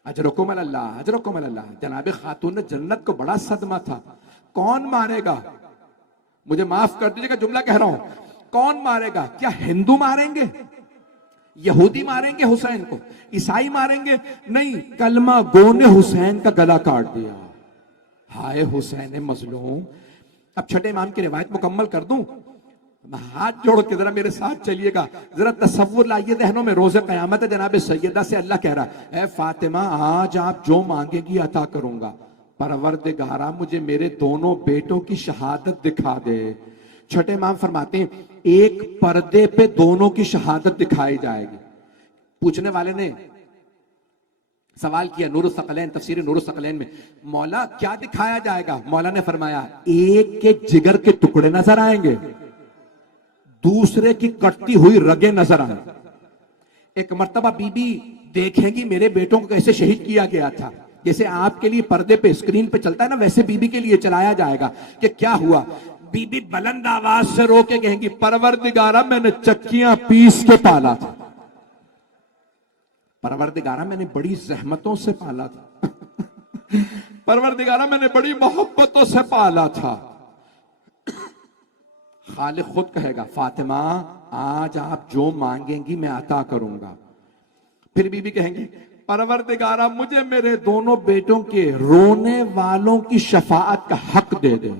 अजरकुम अल्लाह, अजरकुम अल्लाह। जनाब खातून जन्नत को बड़ा सदमा था। कौन मारेगा, मुझे माफ कर दीजिएगा जुमला कह रहा हूं, कौन मारेगा? क्या हिंदू मारेंगे, यहूदी मारेंगे हुसैन को, ईसाई मारेंगे? नहीं, कलमा गो ने हुसैन का गला काट दिया। हाय हुसैन मजलूम। अब छठे इमाम की रिवायत मुकम्मल कर दूं, हाथ जोड़ के जरा मेरे साथ चलिएगा, जरा तसव्वुर लाइए जहनों में। रोज़े क़यामत है, जनाब सैयदा से अल्लाह कह रहा है, ए फातिमा आज आप जो मांगेगी अता करूंगा। परवरदिगारा मुझे मेरे दोनों बेटों की शहादत दिखा दे। छठे इमाम फरमाते हैं, एक पर्दे पे दोनों की शहादत दिखाई जाएगी। पूछने वाले ने सवाल किया नूरुस सकलैन, तफसीर नूरुस सकलैन में, मौला क्या दिखाया जाएगा? मौला ने फरमाया, एक के जिगर के टुकड़े नजर आएंगे, दूसरे की कटती हुई रगे नजर आएंगी। एक मर्तबा बीबी देखेंगी मेरे बेटों को कैसे शहीद किया गया था। जैसे आपके लिए पर्दे पे स्क्रीन पे चलता है ना, वैसे बीबी के लिए चलाया जाएगा कि क्या हुआ। बीबी बुलंद आवाज से रो के कहेंगी, परवरदिगारा मैंने चक्कियां पीस के पाला था, परवरदिगारा मैंने बड़ी जहमतों से पाला था, परवरदिगारा मैंने बड़ी मोहब्बतों से पाला था। खालिक खुद कहेगा, फातिमा आज आप जो मांगेंगी मैं अता करूंगा। फिर बीबी कहेंगी, परवरदिगारा मुझे मेरे दोनों बेटों के रोने वालों की शफाअत का हक दे दे।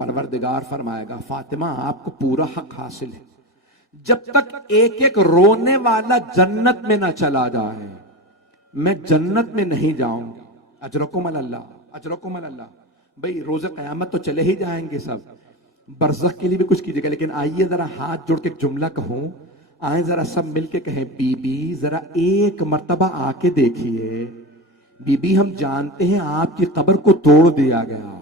परवरदिगार फरमाएगा, फातिमा आपको पूरा हक हासिल है, जब तक एक एक रोने वाला जन्नत में ना चला जाए मैं जन्नत में नहीं जाऊंगा। अजरकुम अल्लाह, अजरकुम अल्लाह। भाई रोज़े क़यामत तो चले ही जाएंगे सब, बरज़ख के लिए भी कुछ कीजिएगा। लेकिन आइए जरा हाथ जोड़ के एक जुमला कहूं, आए जरा सब मिलके कहें, बीबी जरा एक मर्तबा आके देखिए। बीबी हम जानते हैं आपकी कब्र को तोड़ दिया गया,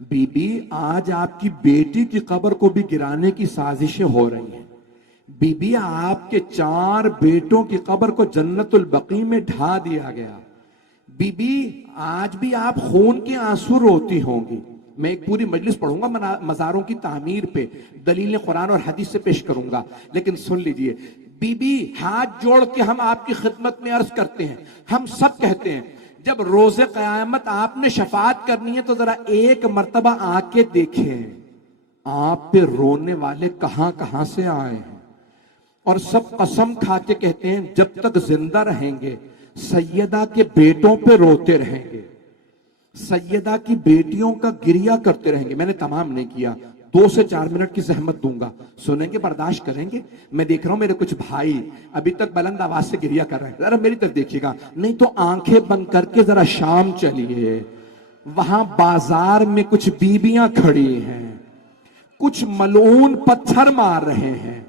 बीबी आज आपकी बेटी की कब्र को भी गिराने की साजिशें हो रही हैं। बीबी आपके 4 बेटों की कब्र को जन्नतुल बकी में ढा दिया गया। बीबी आज भी आप खून के आंसू रोती होंगी। मैं एक पूरी मजलिस पढ़ूंगा मज़ारों की तामीर पे, दलीलें कुरान और हदीस से पेश करूंगा, लेकिन सुन लीजिए बीबी, हाथ जोड़ के हम आपकी खिदमत में अर्ज करते हैं, हम सब कहते हैं, जब रोज़े क़यामत आपने शफाअत करनी है तो जरा एक मर्तबा आके देखें आप पे रोने वाले कहां कहां से आए हैं। और सब कसम खा के कहते हैं, जब तक जिंदा रहेंगे सैयदा के बेटों पे रोते रहेंगे, सैयदा की बेटियों का गिरिया करते रहेंगे। मैंने तमाम नहीं किया, 2 से 4 मिनट की जहमत दूंगा, सुनेंगे, बर्दाश्त करेंगे। मैं देख रहा हूं मेरे कुछ भाई अभी तक बुलंद आवाज से गिरिया कर रहे हैं, जरा मेरी तरफ देखिएगा, नहीं तो आंखें बंद करके जरा शाम चलिए, वहां बाजार में कुछ बीबियां खड़ी हैं, कुछ मलून पत्थर मार रहे हैं,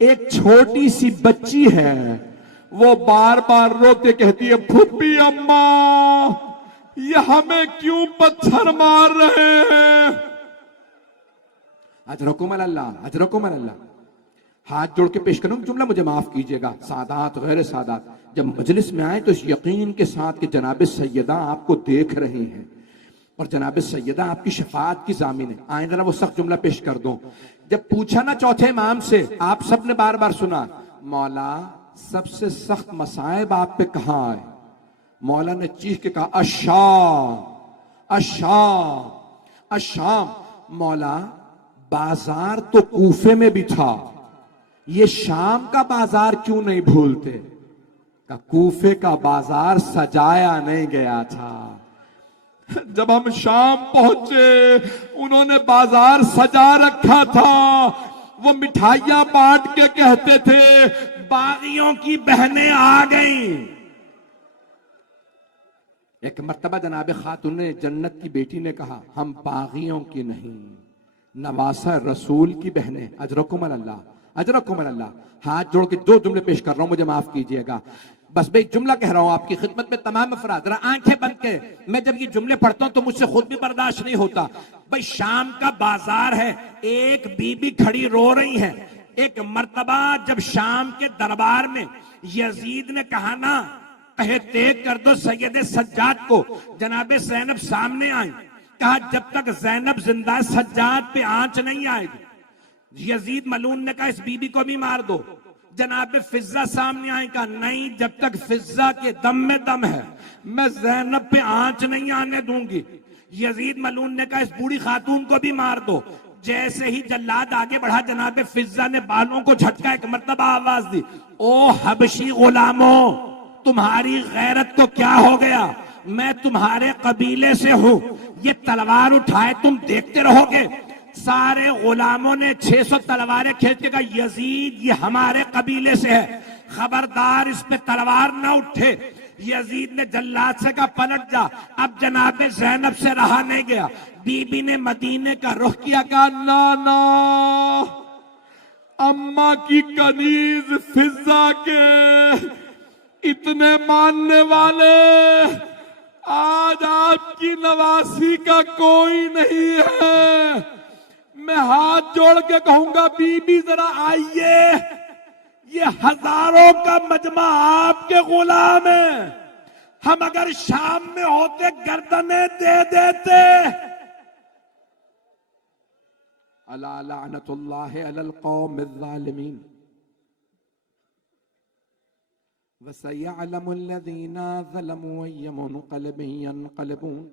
एक छोटी सी बच्ची है वो बार बार रोते कहती है, फूफी अम्मा ये हमें क्यों पत्थर मार रहे हैं। अजरकुम अल्लाह, अजरकुम अल्लाह। हाथ जोड़ के पेश करूं जुमला, मुझे माफ कीजिएगा सादात गैर सादात, जब मजलिस में आए तो इस यकीन के साथ कि जनाब सैयदा आपको देख रहे हैं और जनाब सैयदा आपकी शफाअत की जामिन है। आए जरा वो सख्त जुमला पेश कर दो। जब पूछा ना चौथे इमाम से, आप सबने बार बार सुना, मौला सबसे सख्त मसाइब आप पे कहां आए? मौला ने चीख के कहा, अशाम, अशाम, अशाम। मौला बाजार तो कूफे में भी था, ये शाम का बाजार क्यों नहीं भूलते? का कूफे का बाजार सजाया नहीं गया था। जब हम शाम पहुंचे उन्होंने बाजार सजा रखा था। वो मिठाइयां बांट के कहते थे, बागियों की बहनें आ गईं। एक मर्तबा जनाब खातून जन्नत की बेटी ने कहा, हम बागियों की नहीं, नवासा रसूल की बहनें। अजरकुम अल्लाह, अजरकुम अल्लाह। हाथ जोड़ के दो जुमले पेश कर रहा हूं, मुझे माफ कीजिएगा। बस मैं जुमला कह रहा हूं आपकी खिदमत में तमाम अफराद, जरा आंखें बंद के, मैं जब ये जुमले पढ़ता हूं तो मुझसे खुद भी बर्दाश्त नहीं होता। भाई शाम का बाजार है, एक बीबी खड़ी रो रही है। एक मर्तबा जब शाम के दरबार में यजीद ने कहा ना, कहे तेज कर दो सैयद सज्जाद को, जनाबे ज़ैनब सामने आई। कहा जब तक ज़ैनब जिंदा सज्जाद पे आंच नहीं आएगी। यजीद मलून ने कहा इस बीबी को भी मार दो। जनाब फिजा सामने आए, कहा नहीं, जब तक फिजा के दम में दम है मैं ज़ैनब पे आंच नहीं आने दूंगी। यजीद मलून ने कहा इस बूढ़ी खातून को भी मार दो। जैसे ही जल्लाद आगे बढ़ा, जनाब फिजा ने बालों को झटका, एक मर्तबा आवाज दी, ओ हबशी गुलामों, तुम्हारी गैरत को क्या हो गया? मैं तुम्हारे कबीले से हूं, ये तलवार उठाए तुम देखते रहोगे। सारे गुलामों ने 600 तलवारें खींच के कहा, यजीद ये हमारे कबीले से है, खबरदार इस पे तलवार ना उठे। यजीद ने जल्लाद से कहा पलट जा। अब जनाबे ज़ैनब से रहा नहीं गया, बीबी ने मदीने का रुख किया, कहा ना ना, अम्मा की कनीज फिजा के इतने मानने वाले आज आपकी नवासी का कोई नहीं है। मैं हाथ जोड़ के कहूंगा, बीबी जरा आइए, ये हजारों का मजमा आपके गुलाम है। हम अगर शाम में होते गर्दनें दे देते। अला लानतुल्लाहि अलल कौमिज़ ज़ालिमीन वसयअलमुल्लज़ीना ज़लमू अय्युम मुनक़लिबिन यनक़लिबून।